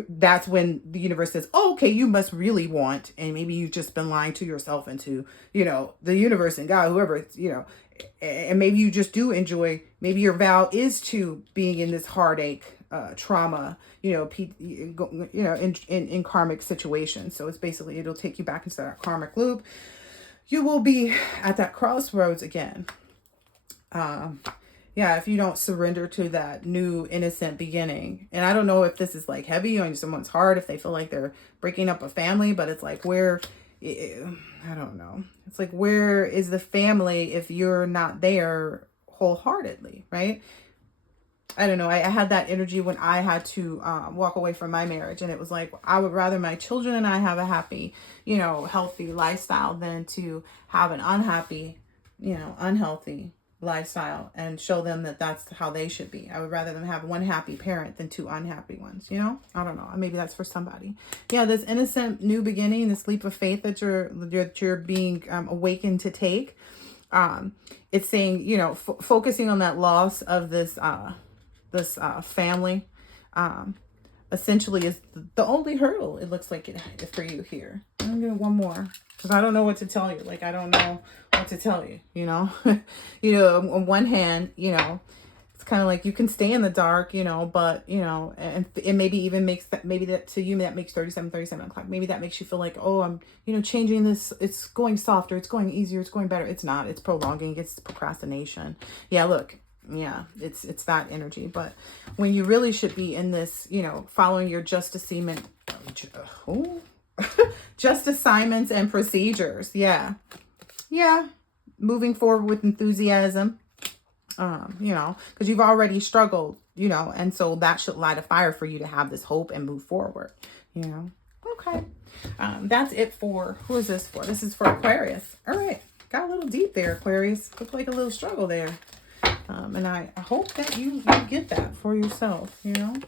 that's when the universe says, oh, okay, you must really want, and maybe you've just been lying to yourself and to, the universe and God, whoever, and maybe you just do enjoy, maybe your vow is to being in this heartache, trauma, in karmic situations. So it's basically, it'll take you back into that karmic loop. You will be at that crossroads again. If you don't surrender to that new innocent beginning. And I don't know if this is like heavy on someone's heart, if they feel like they're breaking up a family, but it's like, I don't know. It's like, where is the family if you're not there wholeheartedly, right? I don't know. I had that energy when I had to walk away from my marriage. And it was like, I would rather my children and I have a happy, healthy lifestyle than to have an unhappy, unhealthy lifestyle and show them that that's how they should be. I would rather them have one happy parent than two unhappy ones, I don't know. Maybe that's for somebody. Yeah, this innocent new beginning, this leap of faith that you're being awakened to take. It's saying, focusing on that loss of this family, essentially is the only hurdle it looks like it for you here. I'm gonna do one more, because I don't know what to tell you. Like, I don't know what to tell you, on one hand, it's kind of like you can stay in the dark, but, and it maybe even makes that, maybe that to you, that makes 37 o'clock. Maybe that makes you feel like, oh, I'm, changing this. It's going softer. It's going easier. It's going better. It's not. It's prolonging. It's procrastination. Yeah, look. Yeah, it's that energy. But when you really should be in this, following your just assignments and procedures. Yeah. Moving forward with enthusiasm, because you've already struggled, and so that should light a fire for you to have this hope and move forward, Okay. That's it for, who is this for? This is for Aquarius. All right. Got a little deep there, Aquarius. Looked like a little struggle there. And I hope that you get that for yourself, There's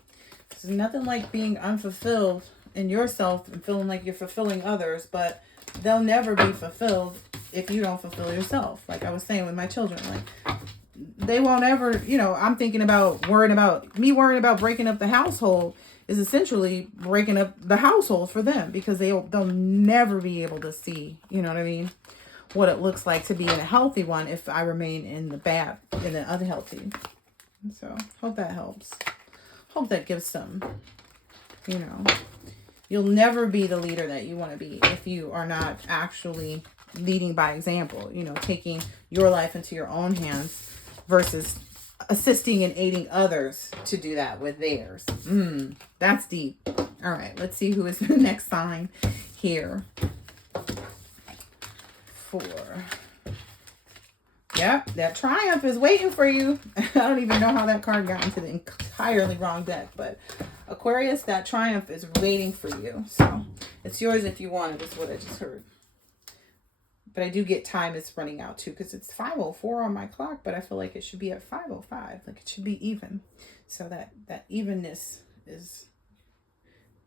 nothing like being unfulfilled in yourself and feeling like you're fulfilling others, but they'll never be fulfilled if you don't fulfill yourself. Like I was saying with my children, like they won't ever, I'm thinking about worrying about breaking up the household is essentially breaking up the household for them, because they'll never be able to see, what it looks like to be in a healthy one if I remain in the unhealthy. So hope that helps. Hope that gives some, you'll never be the leader that you want to be if you are not actually leading by example, taking your life into your own hands versus assisting and aiding others to do that with theirs. That's deep. All right, let's see who is the next sign here. Yep, that Triumph is waiting for you. I don't even know how that card got into the entirely wrong deck, but Aquarius, that Triumph is waiting for you. So it's yours if you want it, is what I just heard. But I do get time is running out too, because it's 5:04 on my clock, but I feel like it should be at 5:05. Like it should be even. So that evenness is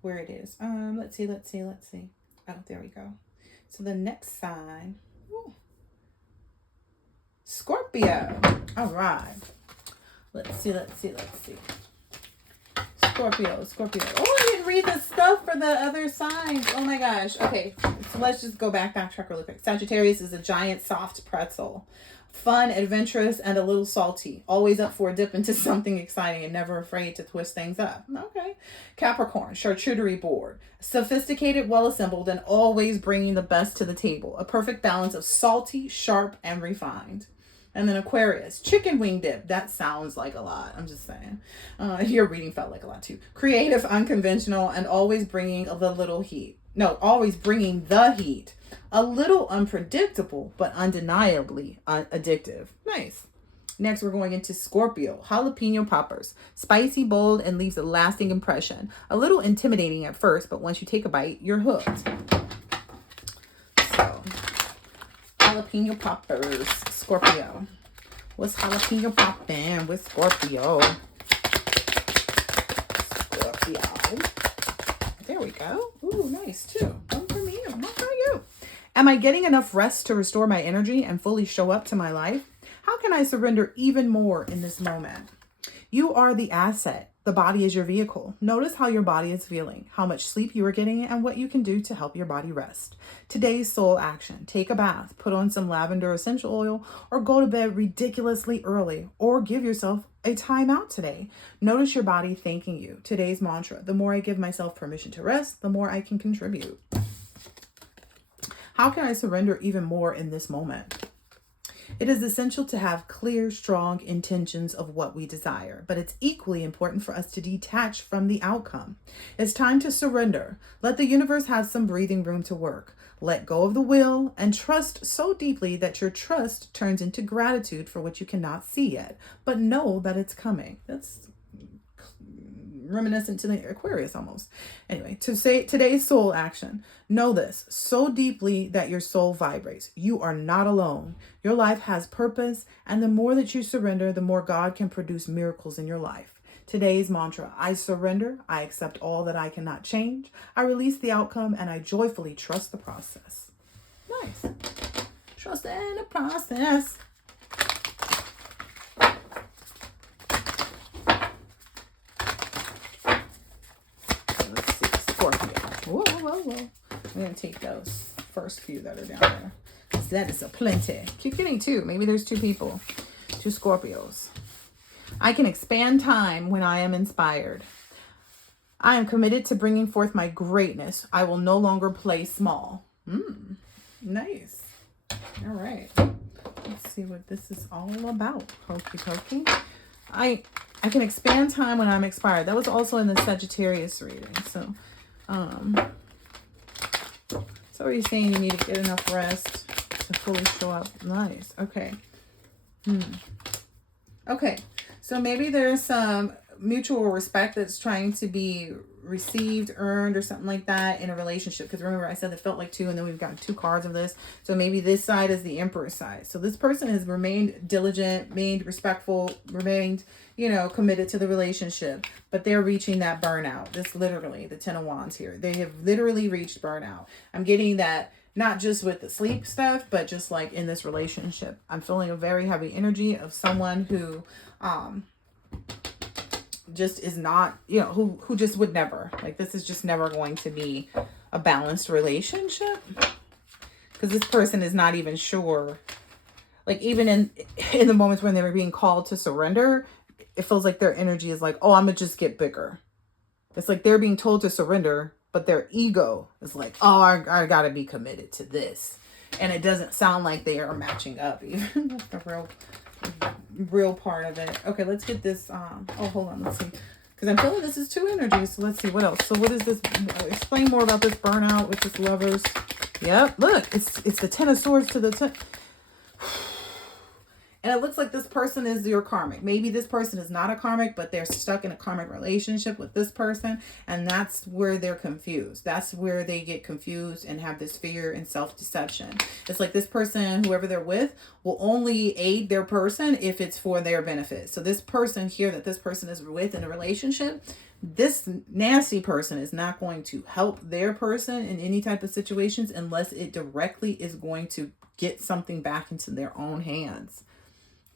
where it is. Let's see. Oh, there we go. So the next sign, ooh, Scorpio. All right. Let's see. Scorpio. Oh, I didn't read the stuff for the other signs. Oh my gosh. Okay, so let's just go backtrack really quick. Sagittarius is a giant soft pretzel. Fun, adventurous, and a little salty. Always up for a dip into something exciting and never afraid to twist things up. Okay. Capricorn, charcuterie board. Sophisticated, well-assembled, and always bringing the best to the table. A perfect balance of salty, sharp, and refined. And then Aquarius, chicken wing dip. That sounds like a lot. I'm just saying. Your reading felt like a lot too. Creative, unconventional, and always bringing the little heat. No, always bringing the heat. A little unpredictable, but undeniably addictive. Nice. Next, we're going into Scorpio. Jalapeno poppers. Spicy, bold, and leaves a lasting impression. A little intimidating at first, but once you take a bite, you're hooked. So, jalapeno poppers. Scorpio. What's jalapeno poppin' with Scorpio? There we go. Ooh, nice too. One from you. One for you. Am I getting enough rest to restore my energy and fully show up to my life? How can I surrender even more in this moment? You are the asset. The body is your vehicle. Notice how your body is feeling, how much sleep you are getting, and what you can do to help your body rest. Today's soul action. Take a bath, put on some lavender essential oil, or go to bed ridiculously early, or give yourself a time out today. Notice your body thanking you. Today's mantra. The more I give myself permission to rest, the more I can contribute. How can I surrender even more in this moment? It is essential to have clear, strong intentions of what we desire, but it's equally important for us to detach from the outcome. It's time to surrender. Let the universe have some breathing room to work. Let go of the will and trust so deeply that your trust turns into gratitude for what you cannot see yet, but know that it's coming. That's reminiscent to the Aquarius almost. Anyway, to say today's soul action. Know this so deeply that your soul vibrates. You are not alone. Your life has purpose, and the more that you surrender, the more God can produce miracles in your life. Today's mantra: I surrender, I accept all that I cannot change, I release the outcome, and I joyfully trust the process. Nice. Trust in the process. Let's see, Scorpio. Whoa. I'm going to take those first few that are down there. That is a plenty. Keep getting two. Maybe there's two people. Two Scorpios. I can expand time when I am inspired. I am committed to bringing forth my greatness. I will no longer play small. Nice. All right. Let's see what this is all about. Hokey pokey. I can expand time when I'm inspired. That was also in the Sagittarius reading. So, so are you saying you need to get enough rest to fully show up? Nice. Okay. Okay. So maybe there's some mutual respect that's trying to be received, earned, or something like that in a relationship. Because remember, I said it felt like two, and then we've got two cards of this. So maybe this side is the Emperor's side. So this person has remained diligent, remained respectful, remained, committed to the relationship. But they're reaching that burnout. This literally, the Ten of Wands here. They have literally reached burnout. I'm getting that not just with the sleep stuff, but just like in this relationship. I'm feeling a very heavy energy of someone who just is not, who just would never, like, this is just never going to be a balanced relationship, because this person is not even sure, like, even in the moments when they were being called to surrender, it feels like their energy is like, oh, I'm gonna just get bigger. It's like they're being told to surrender, but their ego is like, oh, I gotta be committed to this, and it doesn't sound like they are matching up even. That's the real part of it. Okay, let's get this. Oh, hold on. Let's see, because I'm feeling this is two energies. So let's see what else. So what is this? Explain more about this burnout with this Lovers. Yep. Look, it's the Ten of Swords to the ten. And it looks like this person is your karmic. Maybe this person is not a karmic, but they're stuck in a karmic relationship with this person. And that's where they're confused. That's where they get confused and have this fear and self-deception. It's like this person, whoever they're with, will only aid their person if it's for their benefit. So this person here that this person is with in a relationship, this nasty person is not going to help their person in any type of situations unless it directly is going to get something back into their own hands.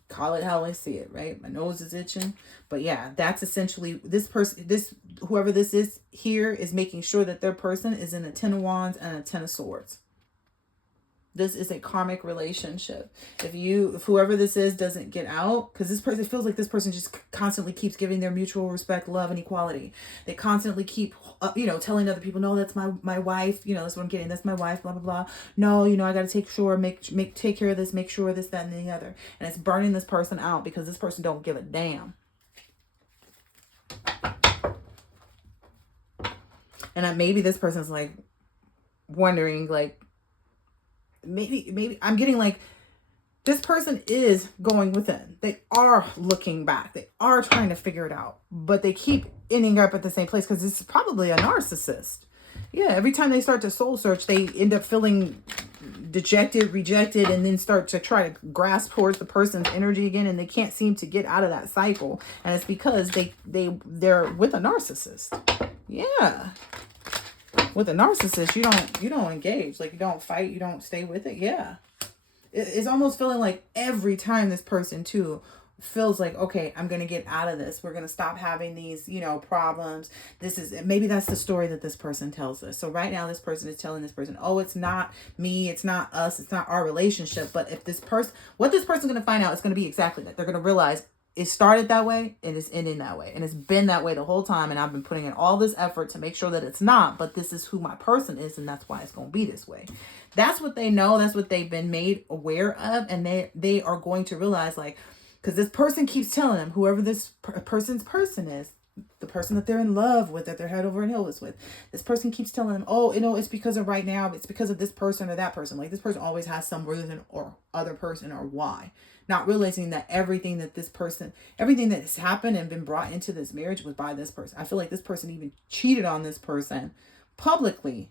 Call it how I see it, right? My nose is itching. But yeah, that's essentially this person, whoever this is here is making sure that their person is in a 10 of wands and a 10 of swords. This is a karmic relationship. If whoever this is doesn't get out, because this person, it feels like this person just constantly keeps giving their mutual respect, love, and equality. They constantly keep, telling other people, no, that's my wife. That's what I'm getting. That's my wife, blah, blah, blah. No, I got to take care of this, make sure this, that, and the other. And it's burning this person out because this person don't give a damn. And maybe this person's like wondering, like, maybe I'm getting like this person is going within. They are looking back. They are trying to figure it out, but they keep ending up at the same place because this is probably a narcissist. Yeah, every time they start to soul search, they end up feeling dejected, rejected, and then start to try to grasp towards the person's energy again, and they can't seem to get out of that cycle. And it's because they're with a narcissist. Yeah. With a narcissist, you don't engage. Like, you don't fight. You don't stay with it. Yeah. It's almost feeling like every time this person too feels like, okay, I'm going to get out of this. We're going to stop having these, problems. Maybe that's the story that this person tells us. So right now this person is telling this person, oh, it's not me. It's not us. It's not our relationship. But if what this person's going to find out is going to be exactly that. They're going to realize it started that way and it's ending that way. And it's been that way the whole time. And I've been putting in all this effort to make sure that it's not, but this is who my person is. And that's why it's going to be this way. That's what they know. That's what they've been made aware of. And they are going to realize, like, because this person keeps telling them, whoever this person's person is, the person that they're in love with, that they're head over heels with, this person keeps telling them, oh, it's because of right now. It's because of this person or that person. Like, this person always has some reason or other person or why. Not realizing that everything that has happened and been brought into this marriage was by this person. I feel like this person even cheated on this person publicly.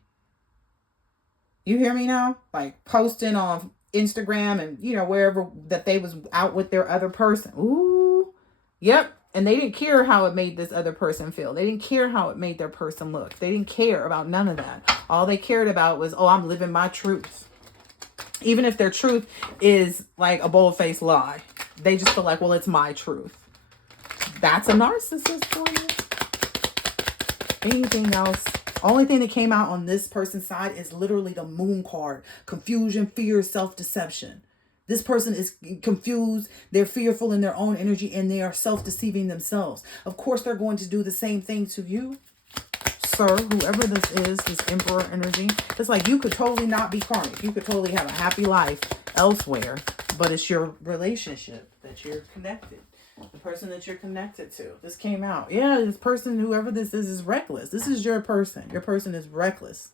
You hear me now? Like, posting on Instagram and, wherever, that they was out with their other person. Ooh. Yep. And they didn't care how it made this other person feel. They didn't care how it made their person look. They didn't care about none of that. All they cared about was, oh, I'm living my truth. Even if their truth is like a bold-faced lie, they just feel like, well, it's my truth. That's a narcissist for you. Anything else? Only thing that came out on this person's side is literally the moon card. Confusion, fear, self-deception. This person is confused. They're fearful in their own energy and they are self-deceiving themselves. Of course, they're going to do the same thing to you. Sir, whoever this is, this emperor energy, it's like you could totally not be karmic. You could totally have a happy life elsewhere, but it's your relationship that you're connected. The person that you're connected to. This came out. Yeah, this person, whoever this is reckless. This is your person. Your person is reckless.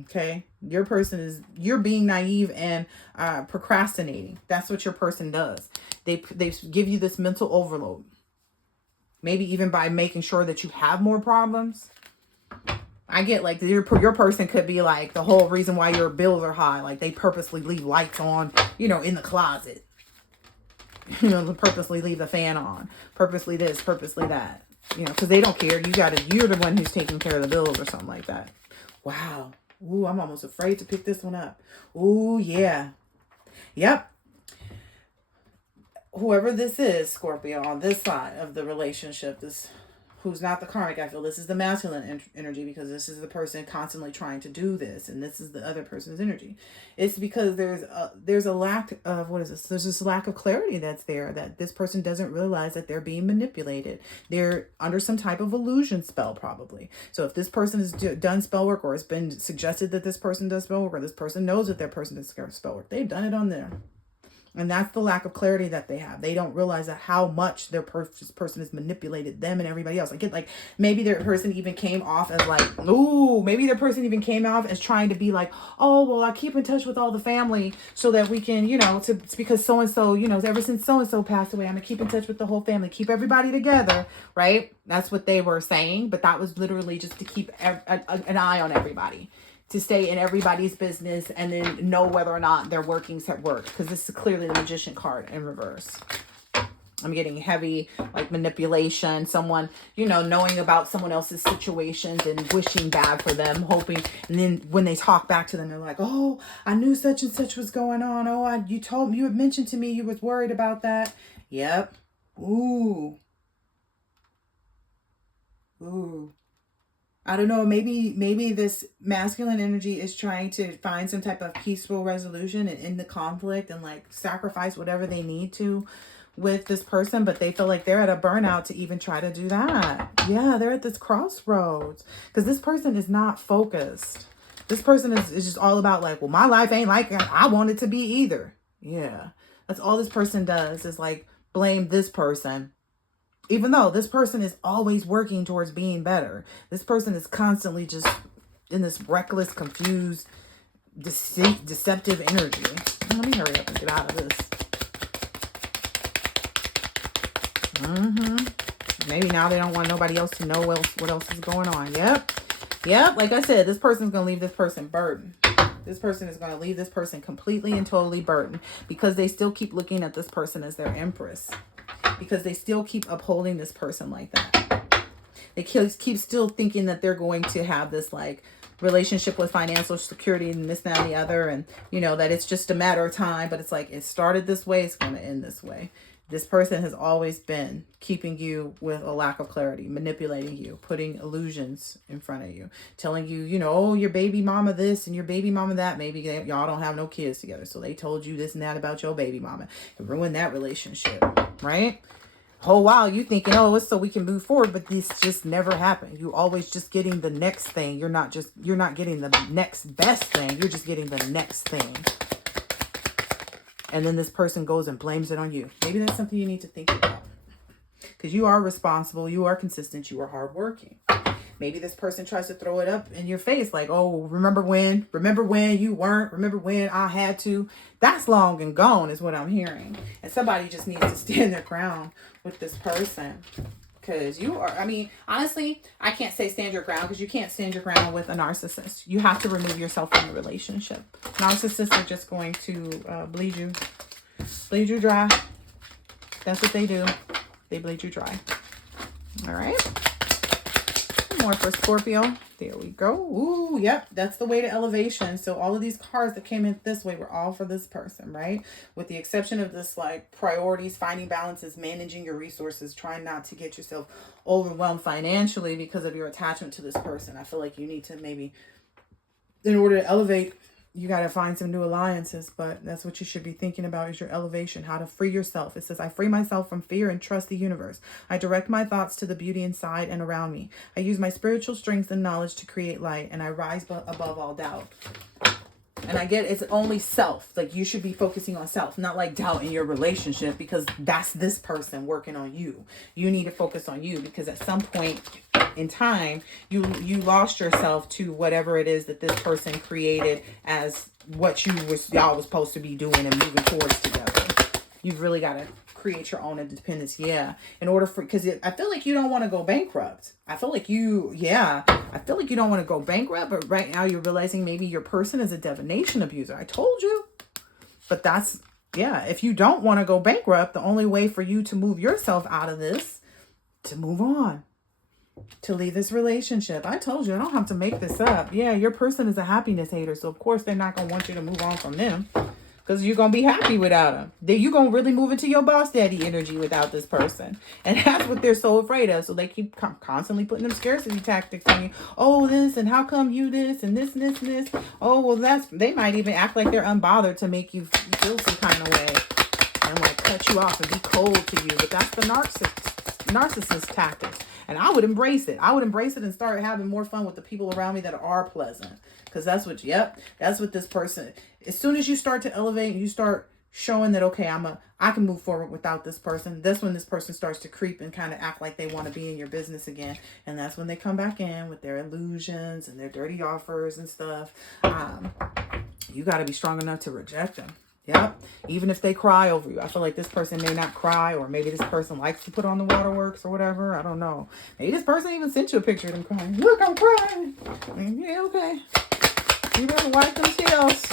Okay? You're being naive and procrastinating. That's what your person does. They give you this mental overload. Maybe even by making sure that you have more problems. I get like your person could be like the whole reason why your bills are high. Like they purposely leave lights on, in the closet. Purposely leave the fan on. Purposely this, purposely that. Because they don't care. You're the one who's taking care of the bills or something like that. Wow. Ooh, I'm almost afraid to pick this one up. Ooh, yeah. Yep. Whoever this is, Scorpio, on this side of the relationship, who's not the karmic, I feel this is the masculine energy because this is the person constantly trying to do this, and this is the other person's energy. It's because there's a lack of, There's this lack of clarity that's there, that this person doesn't realize that they're being manipulated. They're under some type of illusion spell, probably. So if this person has done spell work, or it's been suggested that this person does spell work, or this person knows that their person does spell work, they've done it on them. And that's the lack of clarity that they have. They don't realize that how much their person has manipulated them and everybody else. Like maybe their person even came off as like, ooh, maybe their person even came off as trying to be like, oh, well, I keep in touch with all the family so that we can, it's because so-and-so, ever since so-and-so passed away, I'm going to keep in touch with the whole family, keep everybody together, right? That's what they were saying. But that was literally just to keep an eye on everybody, to stay in everybody's business and then know whether or not their workings have worked. Because this is clearly the Magician card in reverse. I'm getting heavy, like manipulation, someone, knowing about someone else's situations and wishing bad for them, hoping. And then when they talk back to them, they're like, oh, I knew such and such was going on. Oh, you had mentioned to me you was worried about that. Yep. Ooh. I don't know, maybe this masculine energy is trying to find some type of peaceful resolution and end the conflict and like sacrifice whatever they need to with this person, but they feel like they're at a burnout to even try to do that. Yeah, they're at this crossroads because this person is not focused. This person is just all about like, well, my life ain't like I want it to be either. Yeah, that's all this person does is like blame this person. Even though this person is always working towards being better. This person is constantly just in this reckless, confused, deceptive energy. Let me hurry up and get out of this. Maybe now they don't want nobody else to know what else is going on. Yep. Like I said, this person's going to leave this person burdened. This person is going to leave this person completely and totally burdened because they still keep looking at this person as their empress. Because they still keep upholding this person like that. They keep still thinking that they're going to have this like relationship with financial security and this, that, and the other. And, that it's just a matter of time. But it's like it started this way. It's going to end this way. This person has always been keeping you with a lack of clarity, manipulating you, putting illusions in front of you, telling you, oh, your baby mama this and your baby mama that. Maybe y'all don't have no kids together. So they told you this and that about your baby mama. It ruined that relationship, right? Whole while you thinking, oh, it's so we can move forward, but this just never happened. You always just getting the next thing. You're not getting the next best thing. You're just getting the next thing. And then this person goes and blames it on you. Maybe that's something you need to think about. Because you are responsible. You are consistent. You are hardworking. Maybe this person tries to throw it up in your face. Like, oh, remember when you weren't? Remember when I had to? That's long and gone is what I'm hearing. And somebody just needs to stand their ground with this person. Because honestly, I can't say stand your ground because you can't stand your ground with a narcissist. You have to remove yourself from the relationship. Narcissists are just going to bleed you dry. That's what they do. They bleed you dry. All right. More for Scorpio. There we go. Ooh, yep. That's the way to elevation. So all of these cards that came in this way were all for this person, right? With the exception of this, like, priorities, finding balances, managing your resources, trying not to get yourself overwhelmed financially because of your attachment to this person. I feel like you need to maybe, in order to elevate, you got to find some new alliances, but that's what you should be thinking about is your elevation, how to free yourself. It says, I free myself from fear and trust the universe. I direct my thoughts to the beauty inside and around me. I use my spiritual strength and knowledge to create light, and I rise above all doubt. And I get it's only self. Like, you should be focusing on self, not like doubt in your relationship, because that's this person working on you. You need to focus on you, because at some point in time, you lost yourself to whatever it is that this person created as what y'all was supposed to be doing and moving towards together. You've really got to create your own independence. Yeah. In order for, because I feel like you don't want to go bankrupt. I feel like you don't want to go bankrupt, but right now you're realizing maybe your person is a divination abuser. I told you. But that's, yeah, if you don't want to go bankrupt, the only way for you to move yourself out of this, to move on, to leave this relationship. I told you, I don't have to make this up. Yeah, your person is a happiness hater, so of course they're not going to want you to move on from them. Because you're going to be happy without them. You're going to really move into your boss daddy energy without this person. And that's what they're so afraid of. So they keep constantly putting them scarcity tactics on you. Oh, this, and how come you this, and this, and this, and this. Oh, well, they might even act like they're unbothered to make you feel some kind of way. And like cut you off and be cold to you. But that's the narcissist tactics. And I would embrace it. I would embrace it and start having more fun with the people around me that are pleasant. Because that's what this person, as soon as you start to elevate and you start showing that, okay, I can move forward without this person. That's when this person starts to creep and kind of act like they want to be in your business again. And that's when they come back in with their illusions and their dirty offers and stuff. You got to be strong enough to reject them. Yep. Even if they cry over you. I feel like this person may not cry, or maybe this person likes to put on the waterworks or whatever. I don't know. Maybe this person even sent you a picture of them crying. Look, I'm crying. Yeah, okay. You better wipe them tears.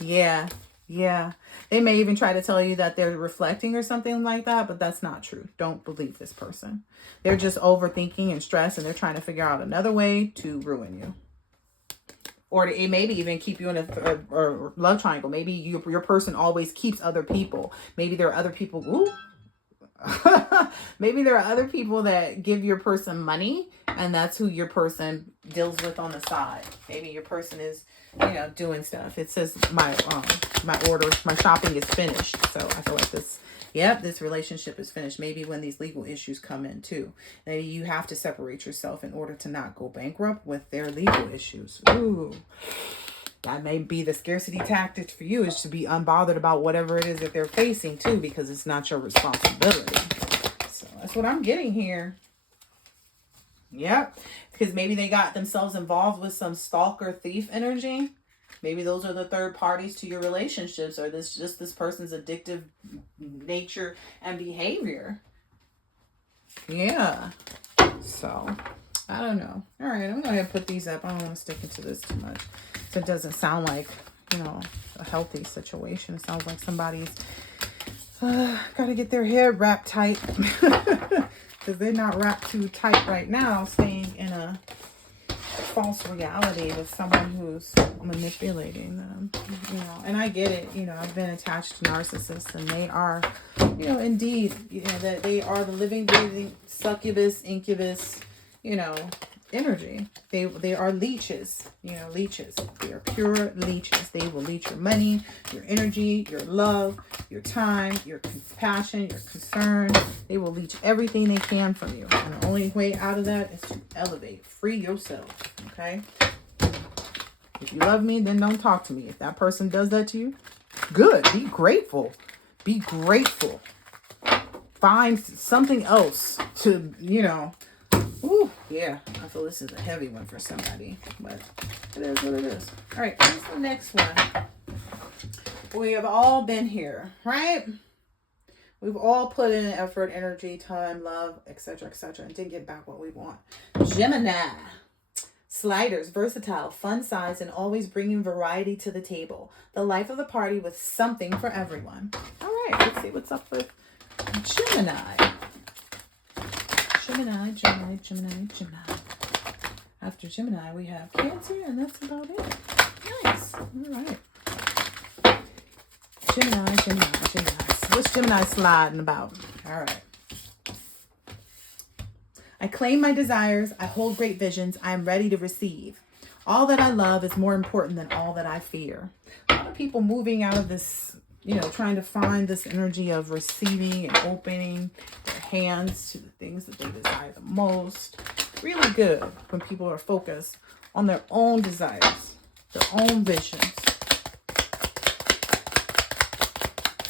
Yeah. Yeah. They may even try to tell you that they're reflecting or something like that, but that's not true. Don't believe this person. They're just overthinking and stressed, and they're trying to figure out another way to ruin you. Or it maybe even keep you in a love triangle. Maybe your person always keeps other people. Maybe there are other people. Ooh. Maybe there are other people that give your person money, and that's who your person deals with on the side. Maybe your person is, doing stuff. It says my shopping is finished. So I feel like this relationship is finished. Maybe when these legal issues come in too, maybe you have to separate yourself in order to not go bankrupt with their legal issues. Ooh. That may be the scarcity tactic for you, is to be unbothered about whatever it is that they're facing too, because it's not your responsibility. So that's what I'm getting here. Yep. Because maybe they got themselves involved with some stalker thief energy. Maybe those are the third parties to your relationships, or this person's addictive nature and behavior. Yeah. So, I don't know. All right, I'm going to put these up. I don't want to stick into this too much. So it doesn't sound like, a healthy situation. It sounds like somebody's got to get their hair wrapped tight. Because they're not wrapped too tight right now, staying in a false reality with someone who's manipulating them. And I get it. I've been attached to narcissists, and they are, indeed, that they are the living, breathing succubus, incubus, energy. They are leeches, leeches. They are pure leeches. They will leech your money, your energy, your love, your time, your compassion, your concern. They will leech everything they can from you. And the only way out of that is to elevate, free yourself. Okay? If you love me, then don't talk to me. If that person does that to you, good. Be grateful. Be grateful. Find something else to, Ooh, yeah, I feel this is a heavy one for somebody, but it is what it is. All right, here's the next one. We have all been here, right? We've all put in effort, energy, time, love, etc., and didn't get back what we want. Gemini. Sliders, versatile, fun size, and always bringing variety to the table. The life of the party with something for everyone. All right, let's see what's up with Gemini. Gemini. After Gemini, we have Cancer, and that's about it. Nice. All right. Gemini. What's Gemini sliding about? All right. I claim my desires. I hold great visions. I am ready to receive. All that I love is more important than all that I fear. A lot of people moving out of this, trying to find this energy of receiving and opening their hands to the things that they desire the most. Really good when people are focused on their own desires, their own visions,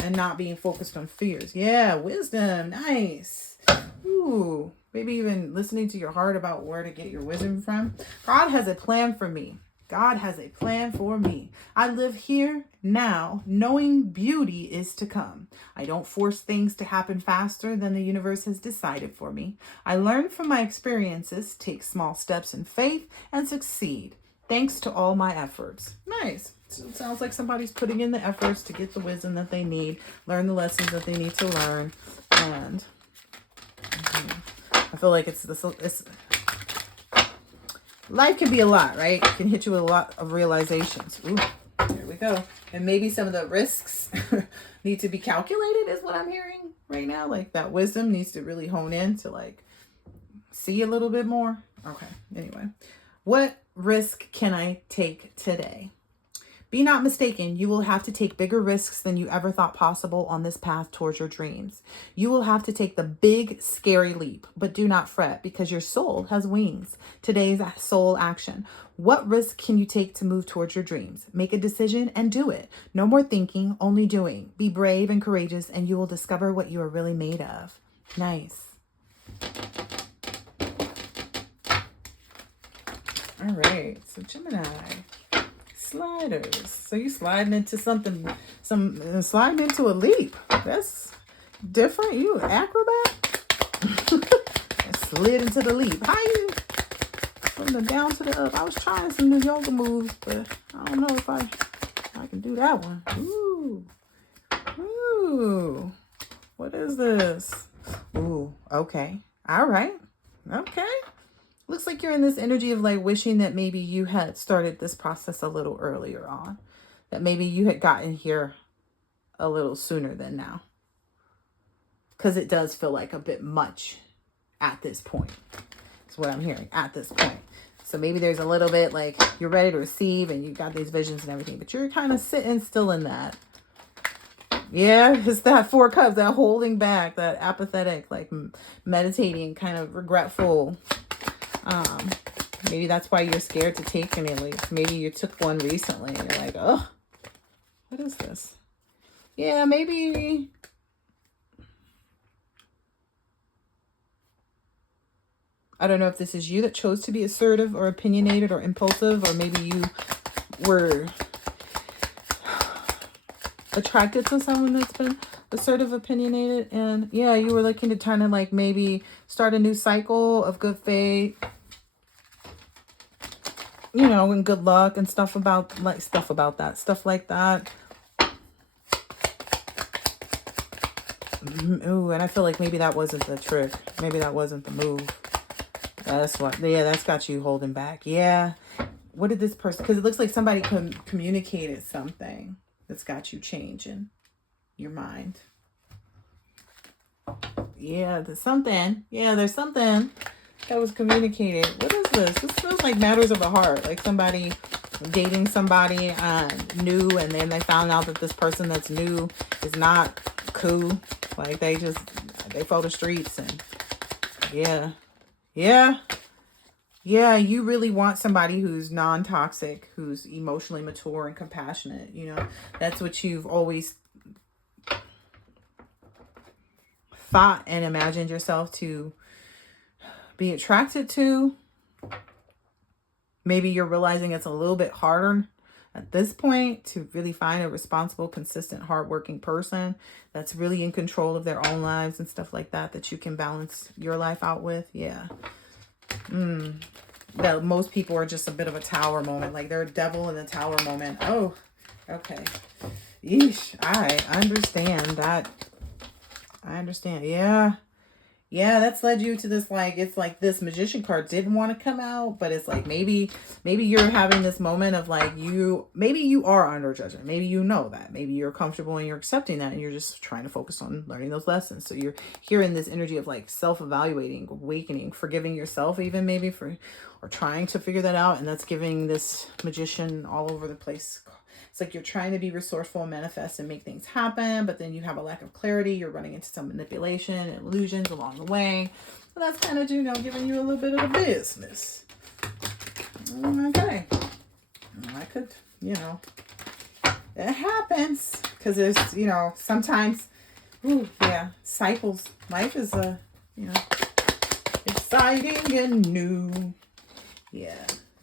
and not being focused on fears. Yeah, wisdom. Nice. Ooh, maybe even listening to your heart about where to get your wisdom from. God has a plan for me. God has a plan for me. I live here now, knowing beauty is to come. I don't force things to happen faster than the universe has decided for me. I learn from my experiences, take small steps in faith, and succeed. Thanks to all my efforts. Nice. So it sounds like somebody's putting in the efforts to get the wisdom that they need, learn the lessons that they need to learn, and I feel like it's life can be a lot, right? It can hit you with a lot of realizations. Ooh, there we go. And maybe some of the risks need to be calculated is what I'm hearing right now. Like that wisdom needs to really hone in to see a little bit more. Okay. Anyway, what risk can I take today? Be not mistaken, you will have to take bigger risks than you ever thought possible on this path towards your dreams. You will have to take the big, scary leap, but do not fret because your soul has wings. Today's soul action. What risk can you take to move towards your dreams? Make a decision and do it. No more thinking, only doing. Be brave and courageous, and you will discover what you are really made of. Nice. All right, so Gemini, sliders. So you sliding into something, sliding into a leap. That's different. You an acrobat? Slid into the leap. How you from the down to the up? I was trying some new yoga moves, but I don't know if I can do that one. Ooh, ooh, what is this? Ooh, okay, all right, okay. Looks like you're in this energy of like wishing that maybe you had started this process a little earlier on. That maybe you had gotten here a little sooner than now. Because it does feel like a bit much at this point. That's what I'm hearing, at this point. So maybe there's a little bit like you're ready to receive and you got these visions and everything. But you're kind of sitting still in that. Yeah, it's that 4 cups, that holding back, that apathetic, like meditating, kind of regretful. Maybe that's why you're scared to take any leaps. Maybe you took one recently and you're like, oh, what is this? Yeah, maybe. I don't know if this is you that chose to be assertive or opinionated or impulsive, or maybe you were attracted to someone that's been assertive, opinionated, and yeah, you were looking to kind of like maybe start a new cycle of good faith, you know, and good luck and stuff like that. Ooh, and I feel like maybe that wasn't the trick. Maybe that wasn't the move. That's what, yeah, that's got you holding back. Yeah. What did this person, because it looks like somebody communicated something that's got you changing your mind. Yeah, there's something. Yeah, there's something that was communicated. What is this? This feels like matters of the heart. Like somebody dating somebody new, and then they found out that this person that's new is not cool. Like they fall the streets, and yeah, you really want somebody who's non-toxic, who's emotionally mature and compassionate. You know, that's what you've always thought and imagined yourself to be attracted to. Maybe you're realizing it's a little bit harder at this point to really find a responsible, consistent, hardworking person that's really in control of their own lives and stuff like that, that you can balance your life out with. Yeah. That most people are just a bit of a tower moment. Like they're a devil in the tower moment. Oh, okay. Yeesh. I understand that. I understand. Yeah. Yeah, that's led you to this, like, it's like this Magician card didn't want to come out, but it's like maybe you're having this moment of like maybe you are under judgment. Maybe you know that. Maybe you're comfortable and you're accepting that and you're just trying to focus on learning those lessons. So you're hearing this energy of like self-evaluating, awakening, forgiving yourself even maybe or trying to figure that out. And that's giving this Magician all over the place. It's like you're trying to be resourceful and manifest and make things happen, but then you have a lack of clarity. You're running into some manipulation and illusions along the way. So that's kind of, you know, giving you a little bit of the business. Okay. I could, you know, it happens because there's, you know, sometimes, cycles. Life is, exciting and new.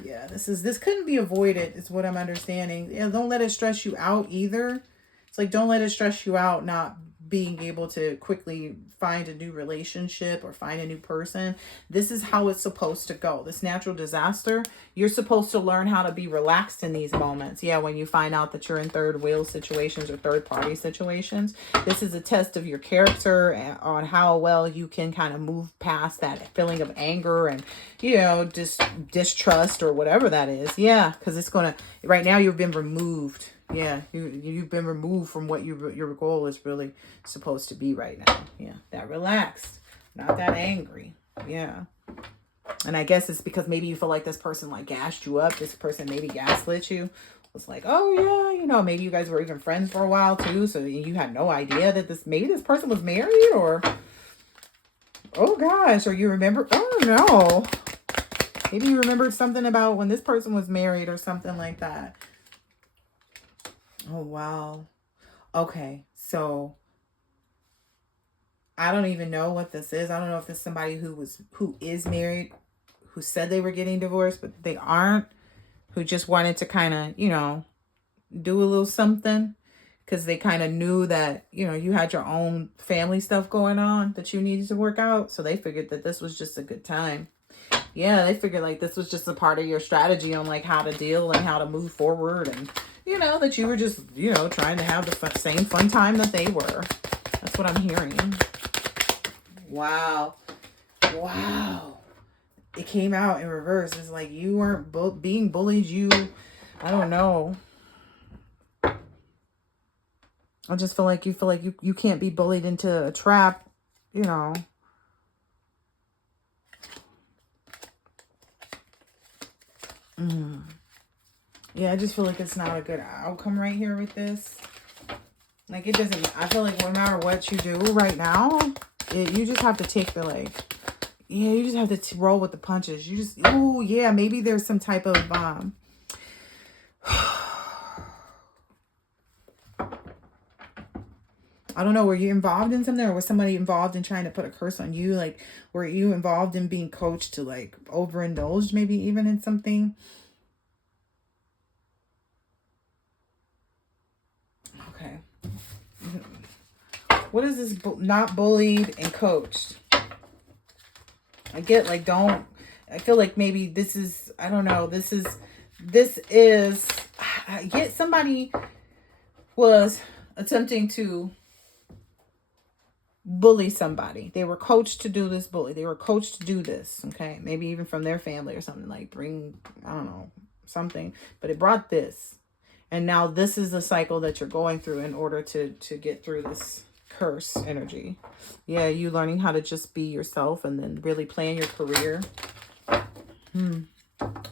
Yeah, this couldn't be avoided, is what I'm understanding. Yeah, don't let it stress you out either. It's like, don't let it stress you out not being able to quickly find a new relationship or find a new person. This is how it's supposed to go. This natural disaster, you're supposed to learn how to be relaxed in these moments. Yeah, when you find out that you're in third wheel situations or third party situations, this is a test of your character on how well you can kind of move past that feeling of anger and, you know, just distrust or whatever that is. Yeah, because it's going to, right now you've been removed. Yeah, you've been removed from what your goal is really supposed to be right now. Yeah, that relaxed, not that angry. Yeah. And I guess it's because maybe you feel like this person like gassed you up. This person maybe gaslit you was like, oh yeah, you know, maybe you guys were even friends for a while too, so you had no idea that maybe this person was married, or oh gosh, or you remember, oh no, maybe you remembered something about when this person was married or something like that. Oh wow. Okay, so I don't even know what this is. I don't know if this is somebody who is married, who said they were getting divorced, but they aren't, who just wanted to kind of, you know, do a little something because they kind of knew that, you know, you had your own family stuff going on that you needed to work out. So they figured that this was just a good time. Yeah, they figured like this was just a part of your strategy on like how to deal and how to move forward, and you know that you were just, you know, trying to have the same fun time that they were. That's what I'm hearing. Wow. Wow. It came out in reverse. It's like you weren't being bullied. I don't know. I just feel like you can't be bullied into a trap, you know. Yeah, I just feel like it's not a good outcome right here with this. Like, it doesn't, I feel like no matter what you do right now, you just have to take the, like, yeah, you just have to roll with the punches. You just, oh, yeah, maybe there's some type of, I don't know, were you involved in something, or was somebody involved in trying to put a curse on you? Like, were you involved in being coached to, like, overindulge maybe even in something? Okay. What is this? Not bullied and coached. I get, like, I feel like maybe this is, I don't know, this is, I get somebody was attempting to bully somebody. They were coached to do this bully. They were coached to do this, okay? Maybe even from their family or something, like bring, I don't know, something. But it brought this. And now this is the cycle that you're going through in order to get through this curse energy. Yeah, you learning how to just be yourself and then really plan your career.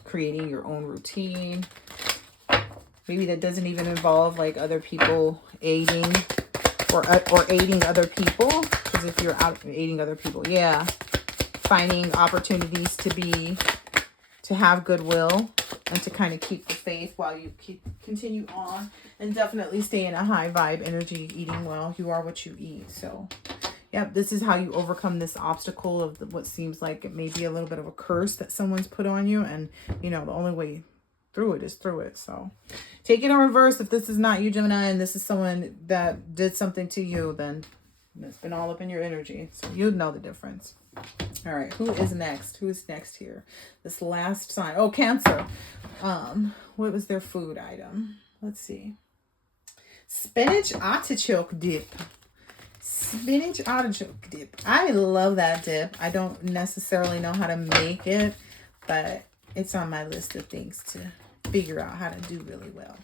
Creating your own routine. Maybe that doesn't even involve like other people aiding or aiding other people. Because if you're out aiding other people, yeah. Finding opportunities to have goodwill and to kind of keep the faith while you continue on, and definitely stay in a high vibe energy, eating well. You are what you eat. So, yep, this is how you overcome this obstacle of what seems like it may be a little bit of a curse that someone's put on you. And, you know, the only way through it is through it. So take it in reverse. If this is not you, Gemini, and this is someone that did something to you, then it's been all up in your energy. So you'd know the difference. All right, who is next? Who's next here? This last sign. Oh, Cancer. What was their food item? Let's see. Spinach artichoke dip. Spinach artichoke dip. I love that dip. I don't necessarily know how to make it, but it's on my list of things to figure out how to do really well.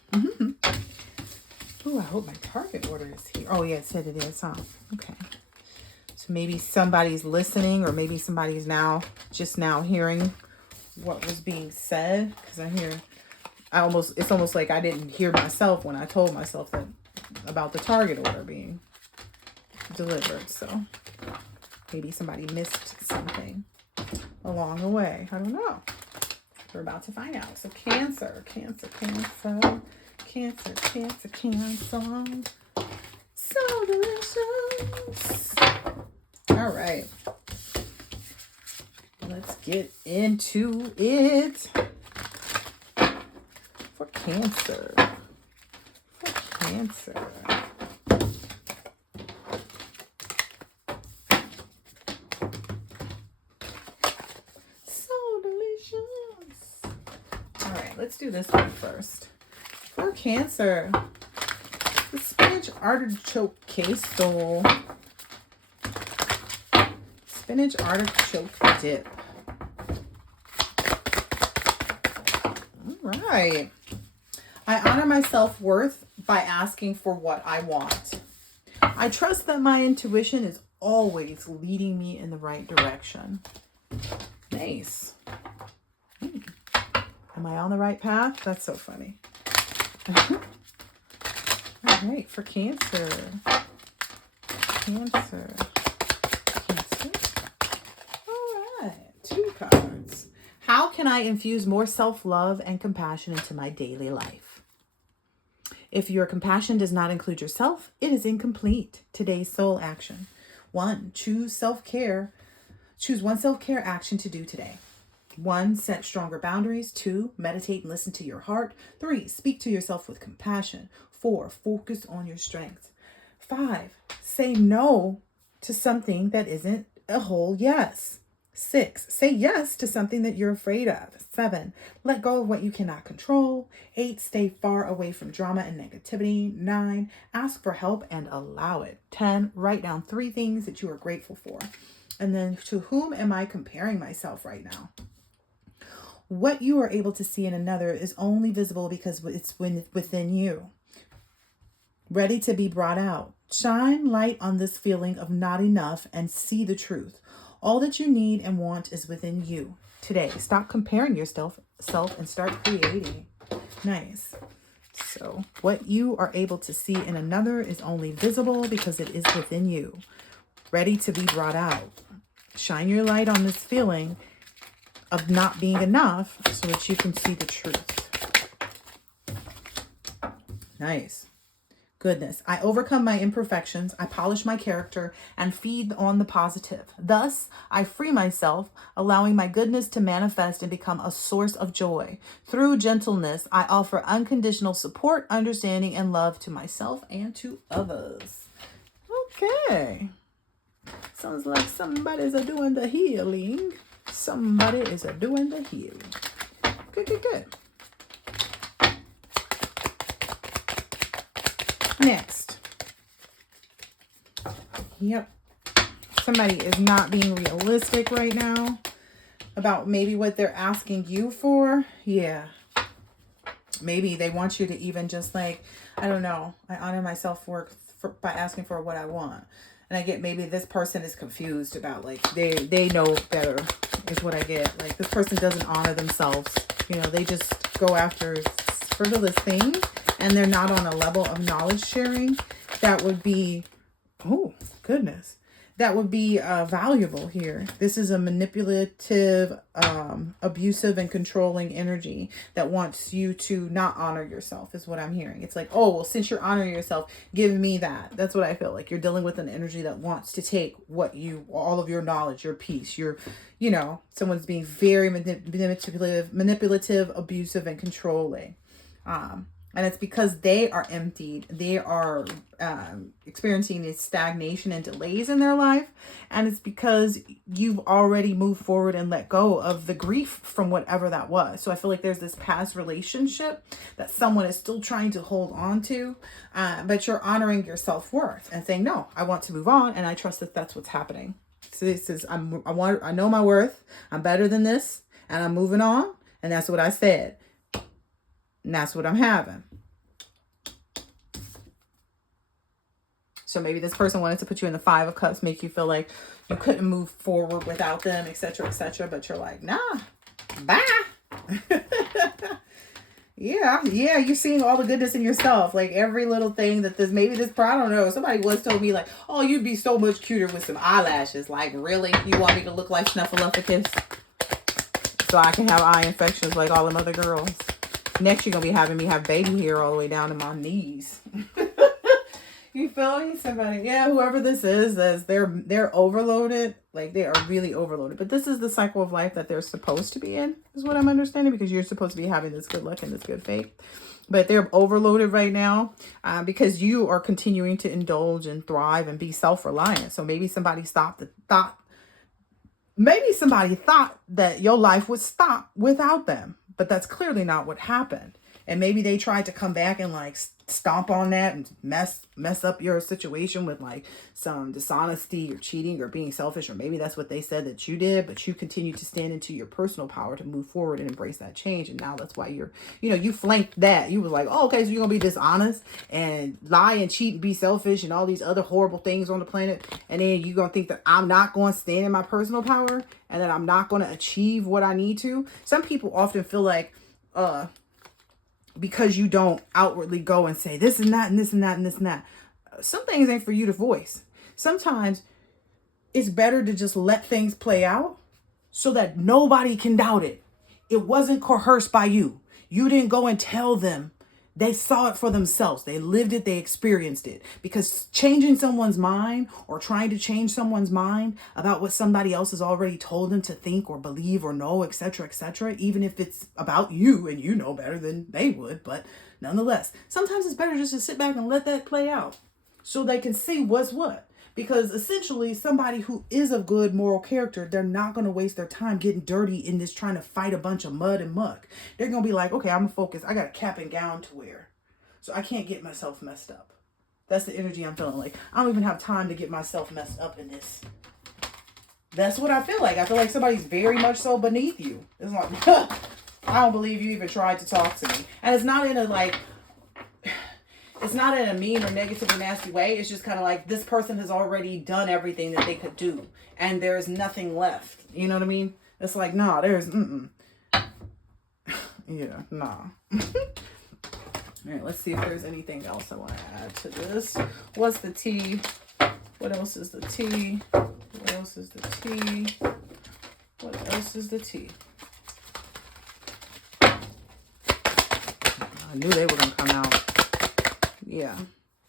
Oh, I hope my target order is here. Oh, yeah, it said it is, huh? Okay. So maybe somebody's listening, or maybe somebody's just now hearing what was being said. Because it's almost like I didn't hear myself when I told myself that about the target order being delivered. So maybe somebody missed something along the way. I don't know. We're about to find out. So Cancer. So delicious. All right. Let's get into it. For Cancer. So delicious. All right, let's do this one first. For Cancer, the spinach artichoke queso. Spinach artichoke dip. All right. I honor my self-worth by asking for what I want. I trust that my intuition is always leading me in the right direction. Nice. Am I on the right path? That's so funny. All right, for Cancer. Cancer. Cancer. All right, 2 cards. How can I infuse more self-love and compassion into my daily life? If your compassion does not include yourself, it is incomplete. Today's soul action. 1, choose self-care. Choose one self-care action to do today. 1, set stronger boundaries. 2, meditate and listen to your heart. 3, speak to yourself with compassion. 4, focus on your strengths. 5, say no to something that isn't a whole yes. 6, say yes to something that you're afraid of. 7, let go of what you cannot control. 8, stay far away from drama and negativity. 9, ask for help and allow it. 10, write down 3 things that you are grateful for. And then, to whom am I comparing myself right now? What you are able to see in another is only visible because it's within you. Ready to be brought out. Shine light on this feeling of not enough and see the truth. All that you need and want is within you. Today, stop comparing yourself and start creating. Nice. So, what you are able to see in another is only visible because it is within you. Ready to be brought out. Shine your light on this feeling of not being enough so that you can see the truth. Nice. Goodness. I overcome my imperfections. I polish my character and feed on the positive. Thus, I free myself, allowing my goodness to manifest and become a source of joy. Through gentleness, I offer unconditional support, understanding, and love to myself and to others. Okay. Sounds like somebody's doing the healing. Somebody is doing the healing. Good, good, good. Next. Yep. Somebody is not being realistic right now about maybe what they're asking you for. Yeah. Maybe they want you to even just like, I don't know, I honor my self-worth by asking for what I want. And I get maybe this person is confused about like, they know better is what I get. Like this person doesn't honor themselves. You know, they just go after frivolous things and they're not on a level of knowledge sharing that would be, oh goodness, that would be valuable here. This is a manipulative, abusive and controlling energy that wants you to not honor yourself is what I'm hearing. It's like, oh, well, since you're honoring yourself, give me that. That's what I feel like. You're dealing with an energy that wants to take all of your knowledge, your peace, someone's being very manipulative, abusive, and controlling. And it's because they are emptied. They are experiencing a stagnation and delays in their life. And it's because you've already moved forward and let go of the grief from whatever that was. So I feel like there's this past relationship that someone is still trying to hold on to. But you're honoring your self-worth and saying, no, I want to move on. And I trust that that's what's happening. So this is, I know my worth. I'm better than this. And I'm moving on. And that's what I said. And that's what I'm having. So maybe this person wanted to put you in the 5 of Cups, make you feel like you couldn't move forward without them, etc., etc. But you're like, nah, bye. Yeah, you're seeing all the goodness in yourself. Like every little thing that I don't know. Somebody once told me like, oh, you'd be so much cuter with some eyelashes. Like, really? You want me to look like Snuffleupagus? So I can have eye infections like all them other girls. Next, you're going to be having me have baby hair all the way down to my knees. You feel me? Somebody, yeah, whoever this is, they're overloaded. Like, they are really overloaded. But this is the cycle of life that they're supposed to be in, is what I'm understanding, because you're supposed to be having this good luck and this good faith. But they're overloaded right now because you are continuing to indulge and thrive and be self-reliant. So maybe somebody thought that your life would stop without them. But that's clearly not what happened. And maybe they tried to come back and like stomp on that and mess up your situation with like some dishonesty or cheating or being selfish. Or maybe that's what they said that you did, but you continue to stand into your personal power to move forward and embrace that change. And now that's why you flanked that. You was like, oh, okay, so you're going to be dishonest and lie and cheat and be selfish and all these other horrible things on the planet. And then you're going to think that I'm not going to stand in my personal power and that I'm not going to achieve what I need to. Some people often feel like, because you don't outwardly go and say this and that and this and that and this and that. Some things ain't for you to voice. Sometimes it's better to just let things play out so that nobody can doubt it. It wasn't coerced by you. You didn't go and tell them. They saw it for themselves. They lived it. They experienced it. Because changing someone's mind or trying to change someone's mind about what somebody else has already told them to think or believe or know, etc., even if it's about you and you know better than they would, but nonetheless, sometimes it's better just to sit back and let that play out so they can see what's what. Because essentially, somebody who is of good moral character, they're not going to waste their time getting dirty in this trying to fight a bunch of mud and muck. They're going to be like, okay, I'm going to focus. I got a cap and gown to wear, so I can't get myself messed up. That's the energy I'm feeling. Like, I don't even have time to get myself messed up in this. That's what I feel like. I feel like somebody's very much so beneath you. It's like, I don't believe you even tried to talk to me. And it's not in a like... It's not in a mean or negative or nasty way. It's just kind of like this person has already done everything that they could do. And there's nothing left. You know what I mean? It's like, nah, there's, yeah, nah. All right, let's see if there's anything else I want to add to this. What's the tea? What else is the tea? What else is the tea? What else is the tea? I knew they were going to come out.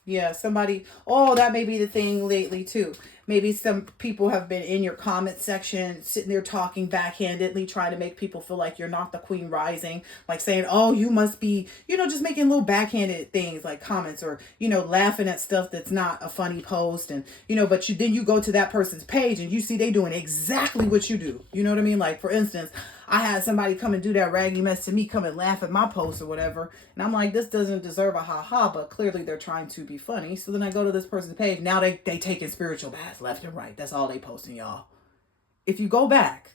Yeah, somebody, oh, that may be the thing lately too. Maybe some people have been in your comment section, sitting there talking backhandedly, trying to make people feel like you're not the queen rising, like saying, oh, you must be, just making little backhanded things like comments or, laughing at stuff that's not a funny post. And, but then you go to that person's page and you see they doing exactly what you do. You know what I mean? Like, for instance, I had somebody come and do that raggy mess to me, come and laugh at my post or whatever. And I'm like, this doesn't deserve a ha-ha, but clearly they're trying to be funny. So then I go to this person's page. Now they taking spiritual baths left and right. That's all they posting, y'all. If you go back,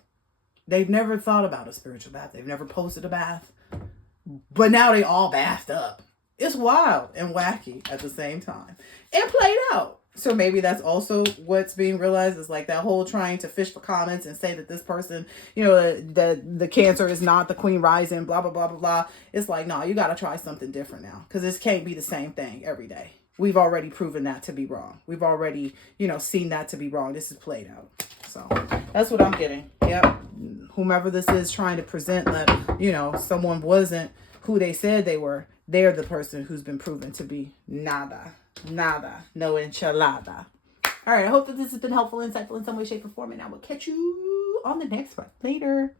they've never thought about a spiritual bath. They've never posted a bath. But now they all bathed up. It's wild and wacky at the same time. And played out. So maybe that's also what's being realized is like that whole trying to fish for comments and say that this person, the Cancer is not the queen rising, blah, blah, blah, blah, blah. It's like, no, you got to try something different now because this can't be the same thing every day. We've already proven that to be wrong. We've already, seen that to be wrong. This is played out. So that's what I'm getting. Yep. Whomever this is trying to present that, someone wasn't who they said they were. They're the person who's been proven to be nada, no enchilada. All right. I hope that this has been helpful, insightful in some way, shape, or form. And I will catch you on the next one. Later.